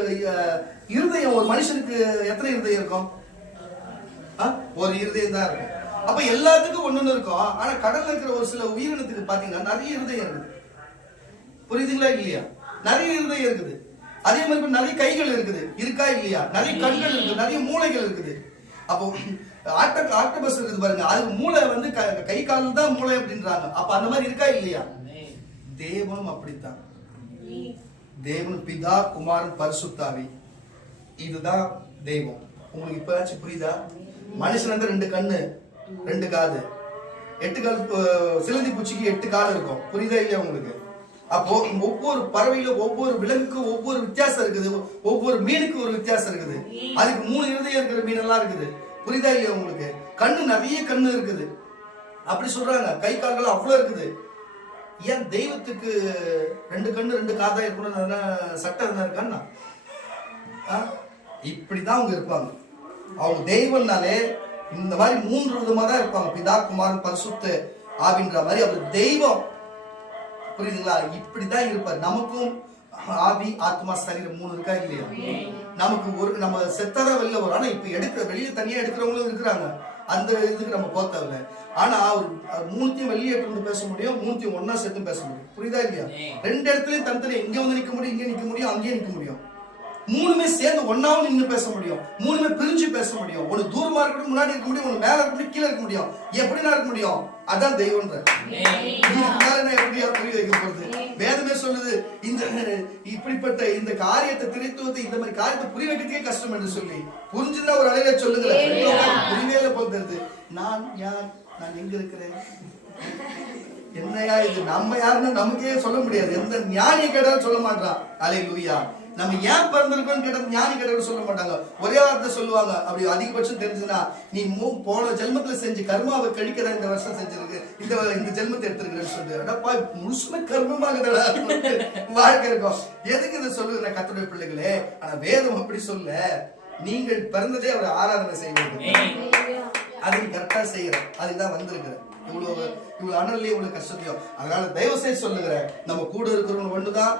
இருதயம், ஒரு மனுஷனுக்கு எத்தனை இருதயம் இருக்கும்? ஒரு இருதயம் தான் இருக்கும். அப்ப எல்லாத்துக்கும் ஒண்ணு இருக்கும். ஆனா கடல்ல இருக்கிற ஒரு சில உயிரினத்துக்கு பாத்தீங்கன்னா நிறைய இருதயம் இருக்குது. புரியுதுங்களா இல்லையா? நிறைய இருதயம் இருக்குது. அதே மாதிரி நிறைய கைகள் இருக்குது, இருக்கா இல்லையா? நிறைய கண்கள் இருக்குது, நிறைய மூளைகள் இருக்குது. அப்போ ஆக்டோபஸ் இருக்குது பாருங்க, அது மூளை வந்து கை கால் தான் மூளை அப்படின்றாங்க. அப்ப அந்த மாதிரி இருக்கா இல்லையா? தேவனும் அப்படித்தான். தேவன் பிதா, குமாரன், பரிசுத்தாவி, இதுதான் தெய்வம். உங்களுக்கு இப்ப புரியுதா? மனுஷன் வந்து 2 கண்ணு, 2 காது, 8 கால். சிலந்தி பூச்சிக்கு 8 கால் இருக்கும். புரியுதா இல்லையா உங்களுக்கு? அப்போ ஒவ்வொரு பறவையில, ஒவ்வொரு விலங்குக்கும் ஒவ்வொரு வித்தியாசம் இருக்குது. ஒவ்வொரு மீனுக்கு ஒரு வித்தியாசம் இருக்குது. அதுக்கு 3 இருதயம் இருக்கிற மீன் எல்லாம் இருக்குது. புரியுதா இல்லையா உங்களுக்கு? கண்ணு, நிறைய கண்ணு இருக்குது. அப்படி சொல்றாங்க. கை கால்கள் அவ்வளவு இருக்குது. ஏன் தெய்வத்துக்கு 2 கண்ணு 2 காதா இருக்கணும்னு சட்டம் என்ன இருக்கான்னா? இப்படிதான் அவங்க இருப்பாங்க. அவங்க தெய்வம்னாலே இந்த மாதிரி 3 விதமா தான் இருப்பாங்க. பிதா, குமாரன், பரிசுத்த ஆவின்ற மாதிரி அவர் தெய்வம். புரியுதுங்களா? இப்படிதான் இருப்பார். நமக்கும் ஆவி, ஆத்மா, சரீரம் 3 இருக்கா இல்லையா? நமக்கு நம்ம செத்தாதான் வெளில வரும். ஆனா இப்ப வெளியில தனியா எடுக்கிறவங்களும் இருக்கிறாங்க. அந்த இதுக்கு நம்ம போத்தவில்லை. ஆனா அவர் 3த்தையும் வெளியே எடுத்து பேச முடியும், 3த்தையும் ஒன்னா சேர்த்து பேச முடியும். புரியுதா இல்லையா? 2 இடத்துலயும் தனித்தனி, இங்க வந்து நிக்க முடியும், இங்க நிக்க முடியும், அங்கேயே நிக்க முடியும். 3மே சேர்ந்து ஒன்னாவும் நின்று பேச முடியும். 3மே பிரிஞ்சு பேச முடியும். ஒரு தூரமா இருக்கட்டும், முன்னாடி இருக்க முடியும், ஒரு மேல இருக்க முடியும், கீழே இருக்க முடியும். எப்படின்னா இருக்க முடியும்? அதான் தெய்வம்ன்ற. எப்படியா புரிய வைக்க போறது? வேதமே சொல்லுது, இந்த இப்படிப்பட்ட இந்த காரியத்தை திரைத்துவத்தை, இந்த மாதிரி காரியத்தை புரிய வைக்கிறதுக்கே கஷ்டம் என்று சொல்லி, புரிஞ்சுதான் ஒரு அழகா சொல்லுங்களேன். புரியவே போல் தருது. நான் யார், நான் எங்க இருக்கிறேன், என்னையா இது, நம்ம யாருன்னு நமக்கே சொல்ல முடியாது. எந்த ஞானி கேட்டாலும் சொல்ல மாட்டான். அல்லேலூயா. நம்ம ஏன் பிறந்திருக்கோம் கேட்ட ஞானி கேட்டாலும் சொல்ல மாட்டாங்க. ஒரே வார்த்தை சொல்லுவாங்க. அப்படி அதிகபட்சம் தெரிஞ்சுன்னா, நீ போன ஜென்மத்துல செஞ்சு கர்மாவை கழிக்கதான் இந்த வருஷம் செஞ்சிருக்கு, இந்த ஜென்மத்தை எடுத்திருக்கிறேன்னு சொல்லி, அடப்பா முழுசுமே கர்மமாக வாழ்க்கை இருக்கும். எதுக்கு இதை சொல்லுகிற கர்த்தருடைய பிள்ளைகளே? ஆனா வேதம் அப்படி சொல்ல, நீங்கள் பிறந்ததே அவரை ஆராதனை செய்வது. அதை கரெக்டா செய்யற, அதுதான் வந்திருக்கிற. இவ்வளவு அனல்லையும் இவ்வளவு கஷ்டத்தையும். அதனால தயவு செய்து சொல்லுகிறேன், நம்ம கூட இருக்கிறவங்க ஒண்ணுதான்,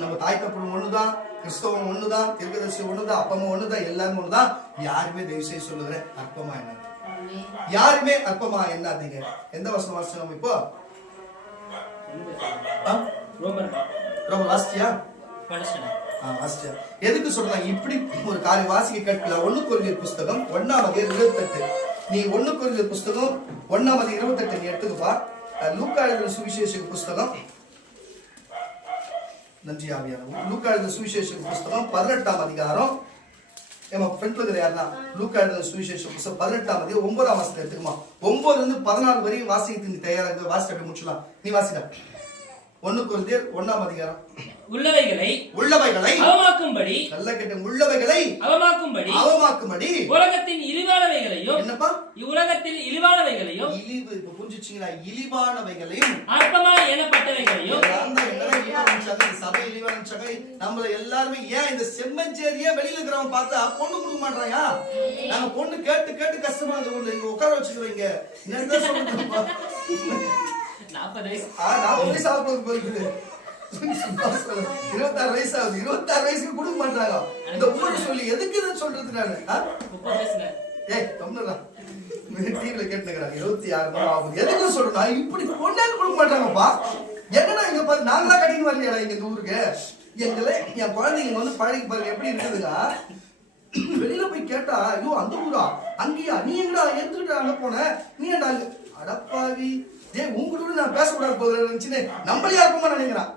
நம்ம தாய் தப்பனும் ஒண்ணுதான், கிறிஸ்தவம் ஒண்ணுதான், தீர்க்கதரிசி ஒண்ணுதான், அப்பமும் ஒண்ணுதான், எல்லாரும் ஒண்ணுதான். யாருமே தயவு செய்து சொல்லுகிறேன் அற்பமா என்ன, யாருமே அற்பமா என்னாதீங்க. எந்த வசனம் வாசிச்சோம் இப்போ? ரொம்ப வாசிச்சியா? வாசிச்சியா? எதுக்கு சொல்றேன் இப்படி ஒரு காரியம் வாசிக்க கேட்கல. 1 கொரிந்தியர் புஸ்தகம் 1:28. நீ 1 கொரிந்தியர் புஸ்தகம் 1:28 நீ எடுத்துக்கப்பா. லூக்கா எழுதின சுவிசேஷ புஸ்தகம், நன்றி ஆவியானவர், லூக்கா எழுதின சுவிசேஷ புஸ்தகம் 18ஆம் அதிகாரம். ஏமா ஃப்ரெண்ட்ல இருக்கிற யாருன்னா லூக்கா எழுதின சுவிசேஷ புஸ்தகம் 18ஆம் அதிகாரம் 9ஆம் வசனத்தை எடுத்துக்கமா. 9 இருந்து 14 வரை வாசிக்கிறதுக்கு நீ தயாரா இருக்க. வாசிட்டு அப்படி முடிச்சலாம். நீ வாசிடா. 1 கொரிந்தியர் 1ஆம் அதிகாரம். உள்ளவைகளை அவமாக்கும்படி, நல்ல கேட்ட, உள்ளவைகளை அவமாக்கும்படி உலகத்தின் இழிவானவைகளையும், என்னப்பா உலகத்தில் இழிவானவைகளையும், இழிவு, இப்ப புரிஞ்சுச்சீங்களா? இழிவானவைகளையும் அற்பமாய் எண்ணப்பட்டவைகளையும். சபை இழிவான நம்மள எல்லாருமே ஏன் இந்த செம்மஞ்சேரியே வெளியில இருக்கிறவங்க பார்த்தா பொண்ணு கொடுக்க மாட்டாயா? நாங்க பொண்ணு கேட்டு கேட்டு கஷ்டமா இருக்கு. உட்கார வச்சுக்கிறீங்க. 40 வயசு 40 வயசு ஆகுது போயிருக்கு. 26 வயசு ஆகுது. 26 வயசுக்கு கொடுக்க மாட்டாங்க. இந்த ஊரை சொல்லி எதுக்கு இதை சொல்றது நானு? 30 வயசுல ஏய் தமிழா டிவில கேட்டுக்கிறாங்க 26 ஆகுது. எதுக்கு சொல்றா இப்படி பொண்ணே கொடுக்க மாட்டாங்கப்பா? என்னடா இங்க பாரு, நாங்களா கட்டின்னு வரலையா இங்க இந்த ஊருக்கு? எங்களை என் குழந்தைங்க வந்து பழகி பாருங்க எப்படி இருக்குதுங்க. வெளியில போய் கேட்டா, ஐயோ அந்த ஊரா, அங்கேயா, நீ எங்கடா எடுத்துக்கிட்ட அங்க போன, நீ ஏன்டா அங்க, அடப்பாவி உங்களோட நான் பேசக்கூடாது போது நினைச்சுன்னு நம்மளே அற்பமா நினைக்கிறான்.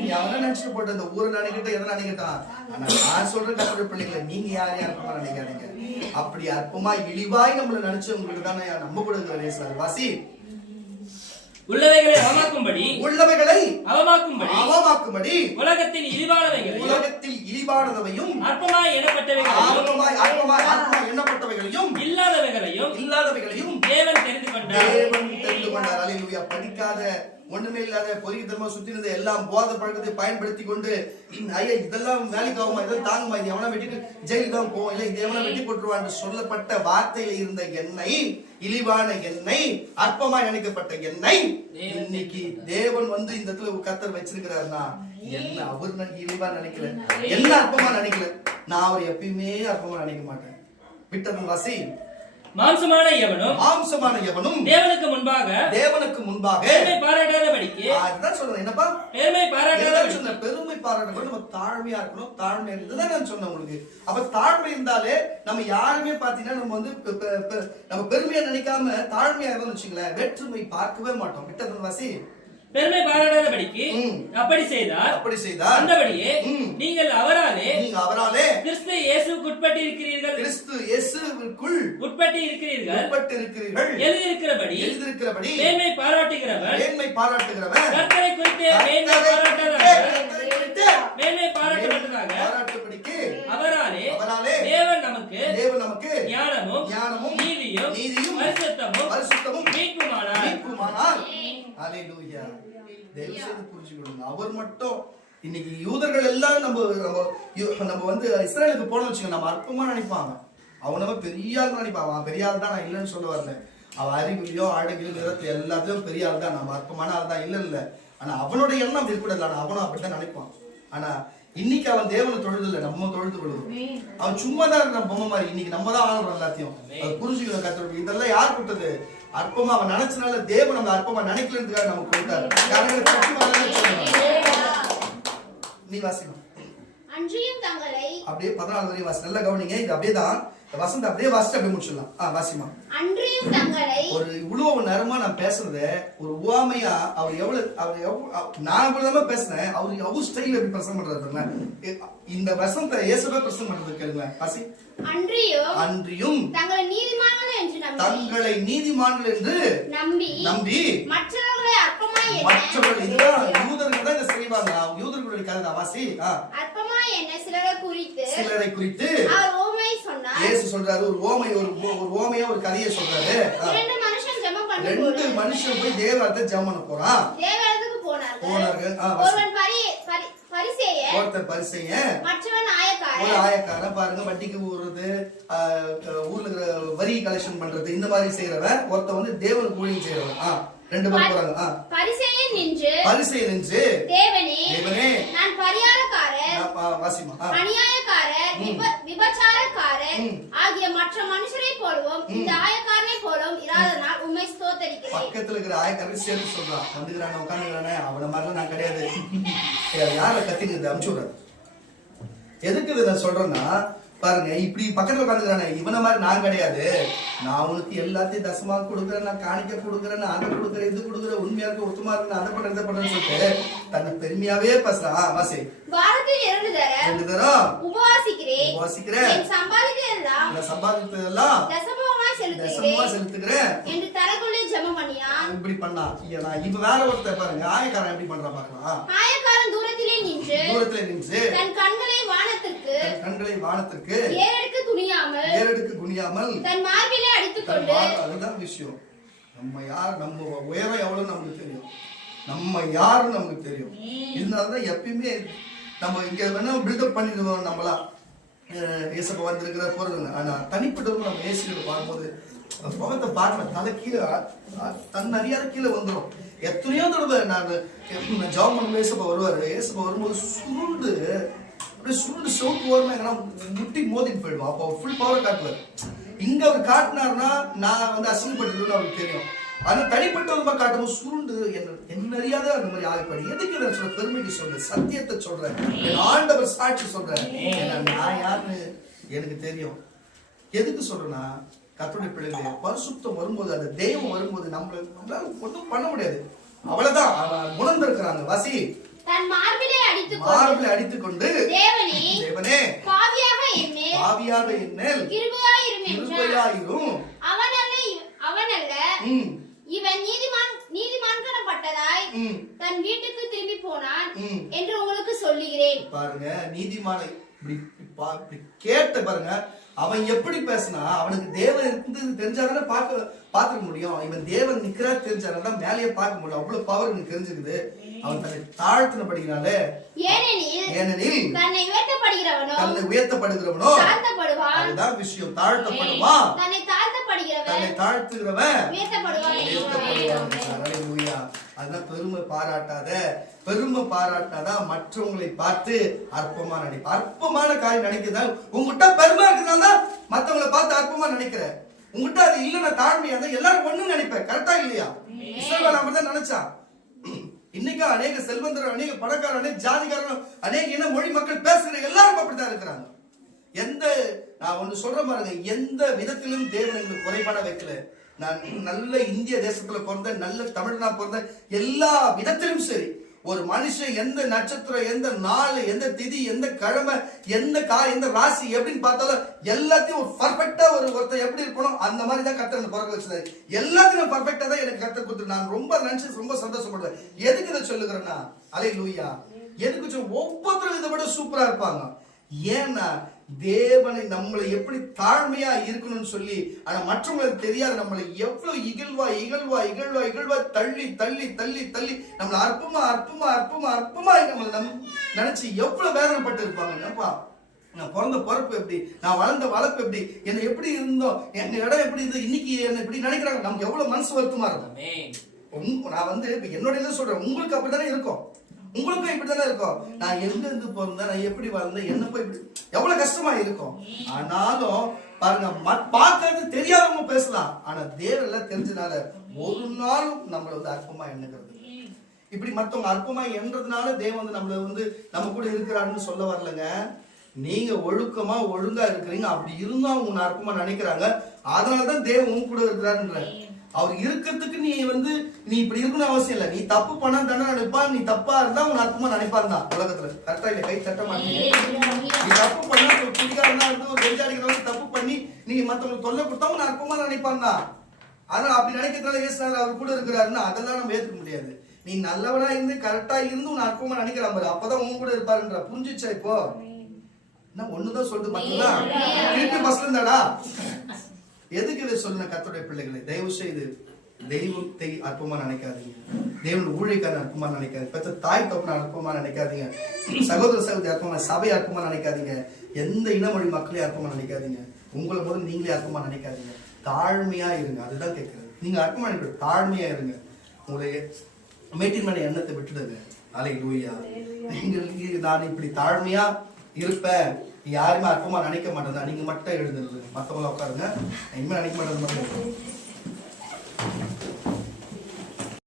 நீ அவன நினைச்சுட்டு போட்டு இந்த ஊரை நினைக்கிட்ட எதை நினைக்கிட்டான். ஆனா நான் சொல்ற கத்துடைய பிள்ளைங்களை நீங்க யாரையும் அற்பமா நினைக்காதீங்க. அப்படி அற்பமா இழிவாய் நம்மள நினைச்சு உங்களுக்கு தானே நம்ம கூட இருக்கிற வாசி. உள்ளவைகளை அவமாக்கும்படி உலகத்தில் இழிவானவையும் அற்பமாய் எண்ணப்பட்டவைகளையும் இல்லாதவைகளையும் தேவன் தெரிந்து கொண்டார். அல்லேலூயா. படிக்காத ஒண்ணுமே இல்லாத பொறித்தனமா சுத்தி இருந்த எல்லாம் போத பழக்கத்தை பயன்படுத்தி கொண்டு ஐயா இதெல்லாம் வேலைக்கு ஆகுமா, இதெல்லாம் தாங்குமா, இது எவனா வெட்டிட்டு ஜெயிலுக்கு தான் போவோம், இல்ல இது எவனா வெட்டி போட்டுருவான்னு சொல்லப்பட்ட வார்த்தையில இருந்த எண்ணெய், இழிவான எண்ணெய், அற்பமா நினைக்கப்பட்ட எண்ணெய், இன்னைக்கு தேவன் வந்து இந்த இடத்துல கர்த்தர் வச்சிருக்கிறாருன்னா என்ன அவர் இழிவா நினைக்கல, என்ன அற்பமா நினைக்கல. நான் அவர் எப்பயுமே அற்பமா நினைக்க மாட்டேன். விட்டதன் வாசி. மாம்சமான எவனும் தேவனுக்கு முன்பாக பெருமை பாராட்டாதபடிக்கு. அதுதான் சொல்றேன். என்னப்பா பெருமை பாராட்டாத, பெருமை பாராட்ட நம்ம தாழ்மையா இருக்கணும். தாழ்மையா இதுதான் நான் சொன்னேன் உங்களுக்கு. அப்ப தாழ்மை இருந்தாலே நம்ம யாருமே பாத்தீங்கன்னா நம்ம வந்து நம்ம பெருமையா நினைக்காம தாழ்மையா இருக்கணும்னு வச்சுங்களேன், வேற்றுமை பார்க்கவே மாட்டோம். விட்டதன் வாசி. பெருமை பாராட்டாதபடிக்கு அப்படி செய்தார் அந்தபடியே நீங்கள் அவராலே கிறிஸ்து இயேசுவுக்கு உட்பட்டு இருக்கிறீர்கள். எழுதியிருக்கிறபடி மேன்மை பாராட்டுகிறவர் கர்த்தரை குறித்து மேன்மை பாராட்டப்பட்டதாக அவராலே தேவன் நமக்கு ஞானமும் நீதியும் பரிசுத்தமும் மீட்புமானார். அல்லேலூயா. தயவு செய்து புரிஞ்சுக்கணும். அவர் மட்டும் இன்னைக்கு யூதர்கள் எல்லாம் நம்ம வந்து இஸ்ரேலுக்கு போனோம்னு வச்சுக்கோங்க, நம்ம அற்பமா நினைப்பாங்க. அவன் நம்ம பெரிய ஆள் நினைப்பான். அவன் பெரிய ஆள் தான், நான் இல்லைன்னு சொல்ல வரல. அவன் அறிவிலையோ அழகிலும் நிறத்துல எல்லாத்துலயும் பெரிய ஆள் தான், நம்ம அற்பமான ஆள் தான் இல்ல. ஆனா அவனுடைய எண்ணம் இருக்கக்கூடாது. ஆனா அவனும் அப்படித்தான் நினைப்பான். ஆனா இன்னைக்கு அவன் தேவனை தொழுது இல்ல, நம்ம தொழுது கொள்ளுவோம். அவன் சும்மா தான் இருக்கிற பொம்மை மாதிரி. இன்னைக்கு நம்ம தான் ஆளுறோம் எல்லாத்தையும். அது புரிஞ்சுக்கணும் கர்த்தர். இதெல்லாம் யார் கொடுத்தது? அற்பமா அவன் நினைச்சனால தேவன் நம்ம அற்பமா நினைக்கலன்றதுக்காக நமக்கு கொடுத்தாரு. நீ வாசிக்கணும். அப்படியே 14 வரை வாசி. நல்லா கவனிங்க. இது அப்படியேதான் வசந்த அப்படியே வாசிட்டு அப்படியே முடிச்சிடலாம். வாசிமா. ஒரு இவ்வளவு நேரமா நான் பேசுறத ஒரு உவமையா நான் இவ்வளவு பேசுறேன். அவரு எவ்வளவு ஸ்டைல் எப்படி பிரசங்கம் பண்றாரு. இந்த வசனத்தை இயேசுவே பிரசங்கம் பண்றது கேளுங்க. வாசி. அன்றியும் தங்களை நீதிமான்கள் என்று நம்பி மற்றவர்கள் யூதர்கள் தான் இதை செய்வாங்க. யூதர்களுடைய கதை வாசி. சிலரை குறித்து இயேசு சொல்றாரு. ஒரு ஓமையா ஒரு கதையை சொல்றாரு. 2 மனுஷன் போய் தேவாலயத்தை ஜெபம் பண்ண போறான். ஒருத்தர் பரிசேயன், ஒரு ஆயக்காரன். பாருங்க, வட்டிக்கு ஊறுறது, ஊர்ல இருக்கிற வரி கலெக்ஷன் பண்றது, இந்த மாதிரி செய்யறவன். ஒருத்தர் வந்து தேவனுக்கு ஊழியம் செய்யறவன். 2 பேர் போறாங்க. பரிசேயன் நின்று தேவனே நான் பரியாரக்காரர், வாசிமா, அநியாயக்காரர், விபச்சாரக்காரர் ஆகிய மற்ற மனுஷரை போலவும் இந்த ஆயக்காரரை போலவும் இராதனால் உம்மை ஸ்தோத்தரிக்கிறேன். பக்கத்துல இருக்கிற ஆயக்காரர் சேர்த்து சொல்றான், வந்துக்கிறானே உட்காந்துக்கிறானே அவன மாதிரிலாம் நான் கிடையாது. யார கத்தினுது அமுச்சு விடுறது. எதுக்கு இதை நான் சொல்றேன்னா பாருங்க, இப்படி பக்கத்துல உட்காந்துக்கிறானே இவன மாதிரி நான் கிடையாது. நான் உனக்கு எல்லாத்தையும் தசமாக கொடுக்குறேன், நான் காணிக்க கொடுக்குறேன், நான் அதை கொடுக்குறேன், இது கொடுக்குறேன், உண்மையா இருக்க ஒத்துமா இருக்கு, அதை பண்றேன், இதை பண்றேன்னு சொல்லிட்டு தன்னை பெருமையாவே பேசுறான். வாசி, வாரத்தில் 2 தரம் உபவாசிக்கிறேன், என் சம்பாதிக்கிறதெல்லாம் தசமமாய் செலுத்துகிறேன் என்று தனக்குள்ளே ஜெபம் பண்ணினான். இப்படி பண்ணா. இப்ப வேற ஒருத்தர் பாருங்க, ஆயக்காரன் எப்படி பண்றான் பாக்கலாம். ஆயக்காரன் தூரத்திலே நின்று தன் கண்களை வானத்திற்கு ஏறெடுக்க துணியாமல் தன் மார்பிலே அடித்துக்கொண்டு. அதுதான் விஷயம். நம்ம யார், நம்ம உயரம் எவ்வளவு நமக்கு தெரியும், நம்ம யாருன்னு நமக்கு தெரியும். இதனாலதான் எப்பயுமே நம்ம இங்க வேணா பில்டப் பண்ணிடுவோம். நம்மளாம் ஏசப்ப வந்திருக்கிற போறது, ஆனா தனிப்பட்டவங்க நம்ம ஏசிகளை பார்க்கும்போது முகத்தை பார்க்கல, தலை கீழே தன் அறியாத கீழே வந்துடும். எத்தனையோ தடவை நான் ஜாப் பண்ணும்போது ஏசப்ப வருவாரு. ஏசப்ப வரும்போது சுருண்டு அப்படியே சுருண்டு சவுக்கு ஓரமா முட்டி மோதிட்டு போயிடுவோம். அப்போ ஃபுல் பவரை காட்டுவார். இங்க அவர் காட்டினார்னா நான் வந்து அசிங்கப்பட்டு அவருக்கு தெரியும். ஆனா தனிப்பட்ட விதமா காட்டும் சுருண்டு என்ன அறியாத அந்த மாதிரி ஆகப்படி. எதுக்கு இதை சொல்ற, பெருமைக்கு சொல்றேன், சத்தியத்தை சொல்றேன், என் ஆண்டவர் சாட்சி சொல்றேன். நான் யாருன்னு எனக்கு தெரியும். எதுக்கு சொல்றேன்னா கர்த்தருடைய பிள்ளைகளே, பரிசுத்தம் வரும்போது, அந்த தெய்வம் வரும்போது நம்மளால ஒன்றும் பண்ண முடியாது. அவ்வளவுதான் உணர்ந்திருக்கிறாங்க. வாசி, தன் மார்பிலே அடித்துக்கொண்டு தேவனே பாவியாக என்னேல் கிருபையாயிரும். அவனல்ல இவன் நீதிமான்கரப்பட்டதாய் தன் வீட்டுக்கு திரும்பி போனான் என்று உங்களுக்கு சொல்லுகிறேன். பாருங்க, நீதிமான இப்படி கேட்ட பாருங்க, அவன் எப்படி பேசினா, அவனுக்கு தேவன் இருந்து தெரிஞ்சாதானே பார்க்க முடியும். இவன் தேவன் நிக்கிறா தெரிஞ்சாதான் மேலேயே பார்க்க முடியும். அவ்வளவு பவர் எனக்கு தெரிஞ்சுக்குது. அவன் தன்னை தாழ்த்தினபடினாலே, ஏனெனில் தன்னை உயர்த்தப்படுகிறவனோ அதுதான் விஷயம், தாழ்த்தப்படுவான். தன்னை தாழ்த்துகிறவன் அதுதான் பெருமை பாராட்டாதான் மற்றவங்களை பார்த்து அற்பமா நினைப்ப. அற்பமான காரியம் நினைக்கிறதால் உங்ககிட்ட பெருமை இருக்கிறதால மற்றவங்களை பார்த்து அற்பமா நினைக்கிற. உங்ககிட்ட அது இல்லைன்னா தாழ்மையா தான் எல்லாரும் ஒண்ணு நினைப்பேன். கரெக்டா இல்லையா? இஸ்ரவேல் அப்படிதான் நினைச்சான். இன்னைக்கு அநேக செல்வந்தர், அநேக பணக்காரர், அநேக ஜாதிகாரர், அநேக இன மொழி மக்கள் பேசுகிற எல்லாரும் அப்படித்தான் இருக்கிறாங்க. நான் ஒண்ணு சொல்ற பாருங்க, எந்த விதத்திலும் தேவன் எங்களுக்கு குறைபாட வைக்கல. நான் நல்ல இந்திய தேசத்துல பிறந்த, நல்ல தமிழ்நாடு பிறந்த, எல்லா விதத்திலும் சரி, ஒரு மனுஷன் எந்த நட்சத்திரம், எந்த நாள், எந்த திதி, எந்த கிழமை, எந்த ராசி எப்படின்னு பார்த்தாலும் எல்லாத்தையும் ஒரு பர்ஃபெக்டா ஒருத்தர் எப்படி இருக்கணும் அந்த மாதிரி தான் கர்த்தர் பிறக்க வச்சது. எல்லாத்தையும் பர்ஃபெக்டா தான் எனக்கு கர்த்தர் கொடுத்து நான் ரொம்ப நினைச்சு ரொம்ப சந்தோஷப்படுவேன். எதுக்கு இதை சொல்லுகிறேன்னா, அல்லேலூயா, எதுக்கு ஒவ்வொருத்தரும் இதை விட சூப்பரா இருப்பாங்க. ஏன்னா தேவனை நம்மளை எப்படி தாழ்மையா இருக்கணும்னு சொல்லி, ஆனா மற்றவங்களுக்கு தெரியாது நம்மளை எவ்வளவு இகழ்வா தள்ளி தள்ளி தள்ளி தள்ளி நம்மளை அற்பமா நம்மளை நினைச்சு எவ்வளவு வேதனைப்பட்டு இருப்பாங்க. நான் பிறந்த பிறப்பு எப்படி, நான் வளர்ந்த வளர்ப்பு எப்படி, என்ன எப்படி இருந்தோம், என் இடம் எப்படி இருந்தது, இன்னைக்கு என்ன இப்படி நினைக்கிறாங்க. நமக்கு எவ்வளவு மனசு வருத்தமா இருக்கும். நான் வந்து இப்ப என்னோட இதை சொல்றேன், உங்களுக்கு அப்படித்தானே இருக்கும், உங்களுக்கும் இப்படித்தானே இருக்கும். நான் எங்க இருந்து பிறந்தேன், நான் எப்படி வளர்ந்தேன், என்ன போய் இப்படி எவ்வளவு கஷ்டமா இருக்கும். ஆனாலும் பாருங்க, பார்க்கறது தெரியாதவங்க பேசலாம், ஆனா தேவெல்லாம் தெரிஞ்சனால ஒரு நாளும் நம்மள வந்து அற்பமா எண்ணுகிறது. இப்படி மற்றவங்க அற்பமா எண்றதுனால தேவன் வந்து நம்மள வந்து நம்ம கூட இருக்கிறாருன்னு சொல்ல வரலங்க. நீங்க ஒழுங்கா இருக்கிறீங்க, அப்படி இருந்தா உங்க அற்பமா நினைக்கிறாங்க, அதனாலதான் தேவன் உங்க கூட இருக்கிறாருன்ற. அவர் இருக்கிறதுக்கு நீ இப்படி இருக்கணும் அவசியம் இல்லை. நீ தப்பு பண்ணா தானே நினைப்பான், நீ தப்பா இருந்தா உன் அற்பமா நினைப்பான் தான் உலகத்துல. கரெக்டா இல்ல? கை தட்ட மாட்டீங்க. நீ தப்பு பண்ணா, ஒரு குடிகாரனா இருந்து ஒரு வெஞ்சாடிக்கிறவங்க தப்பு பண்ணி நீ மத்தவங்களுக்கு தொல்லை கொடுத்தா உன் அற்பமா நினைப்பான் தான். அதனால அப்படி நினைக்கிறதுனால இயேசுநாதர் அவர் கூட இருக்கிறாருன்னா அதெல்லாம் நம்ம ஏத்துக்க முடியாது. நீ நல்லவனா இருந்து கரெக்டா இருந்து உன் அற்பமா நினைக்கிறான் பாரு, அப்பதான் உன் கூட இருப்பாருன்ற. புரிஞ்சுச்சா? இப்போ என்ன ஒண்ணுதான் சொல்லிட்டு பாத்தீங்களா, திருப்பி பஸ்ல இருந்தாடா. எதுக்கு இதை சொல்லுங்க கர்த்தருடைய பிள்ளைகளை, தயவு செய்து தெய்வத்தை அற்பமா நினைக்காதீங்க, தேவன் ஊழியக்காரன் அற்பமா நினைக்காதீங்க, பெற்ற தாய் தப்பன அற்பமா நினைக்காதீங்க, சகோதர சகோதரி அற்பமா, சபை அற்பமா நினைக்காதீங்க, எந்த இனமொழி மக்களையும் அற்பமா நினைக்காதீங்க, உங்களை முதல்ல நீங்களே அற்பமா நினைக்காதீங்க. தாழ்மையா இருங்க, அதுதான் கேட்கிறது. நீங்க அற்பமா நினைக்க, தாழ்மையா இருங்க. உங்களுடைய மேட்டின்மையான எண்ணத்தை விட்டுடுங்க. அல்லேலூயா. நீங்கள் நான் இப்படி தாழ்மையா இருப்பேன், யாருமே அற்பமா நினைக்க மாட்டேன், நீங்க மட்டும் எழுதுறது, மற்றவங்கள உட்காருங்க, இனிமே நினைக்க மாட்டேன் மட்டும்.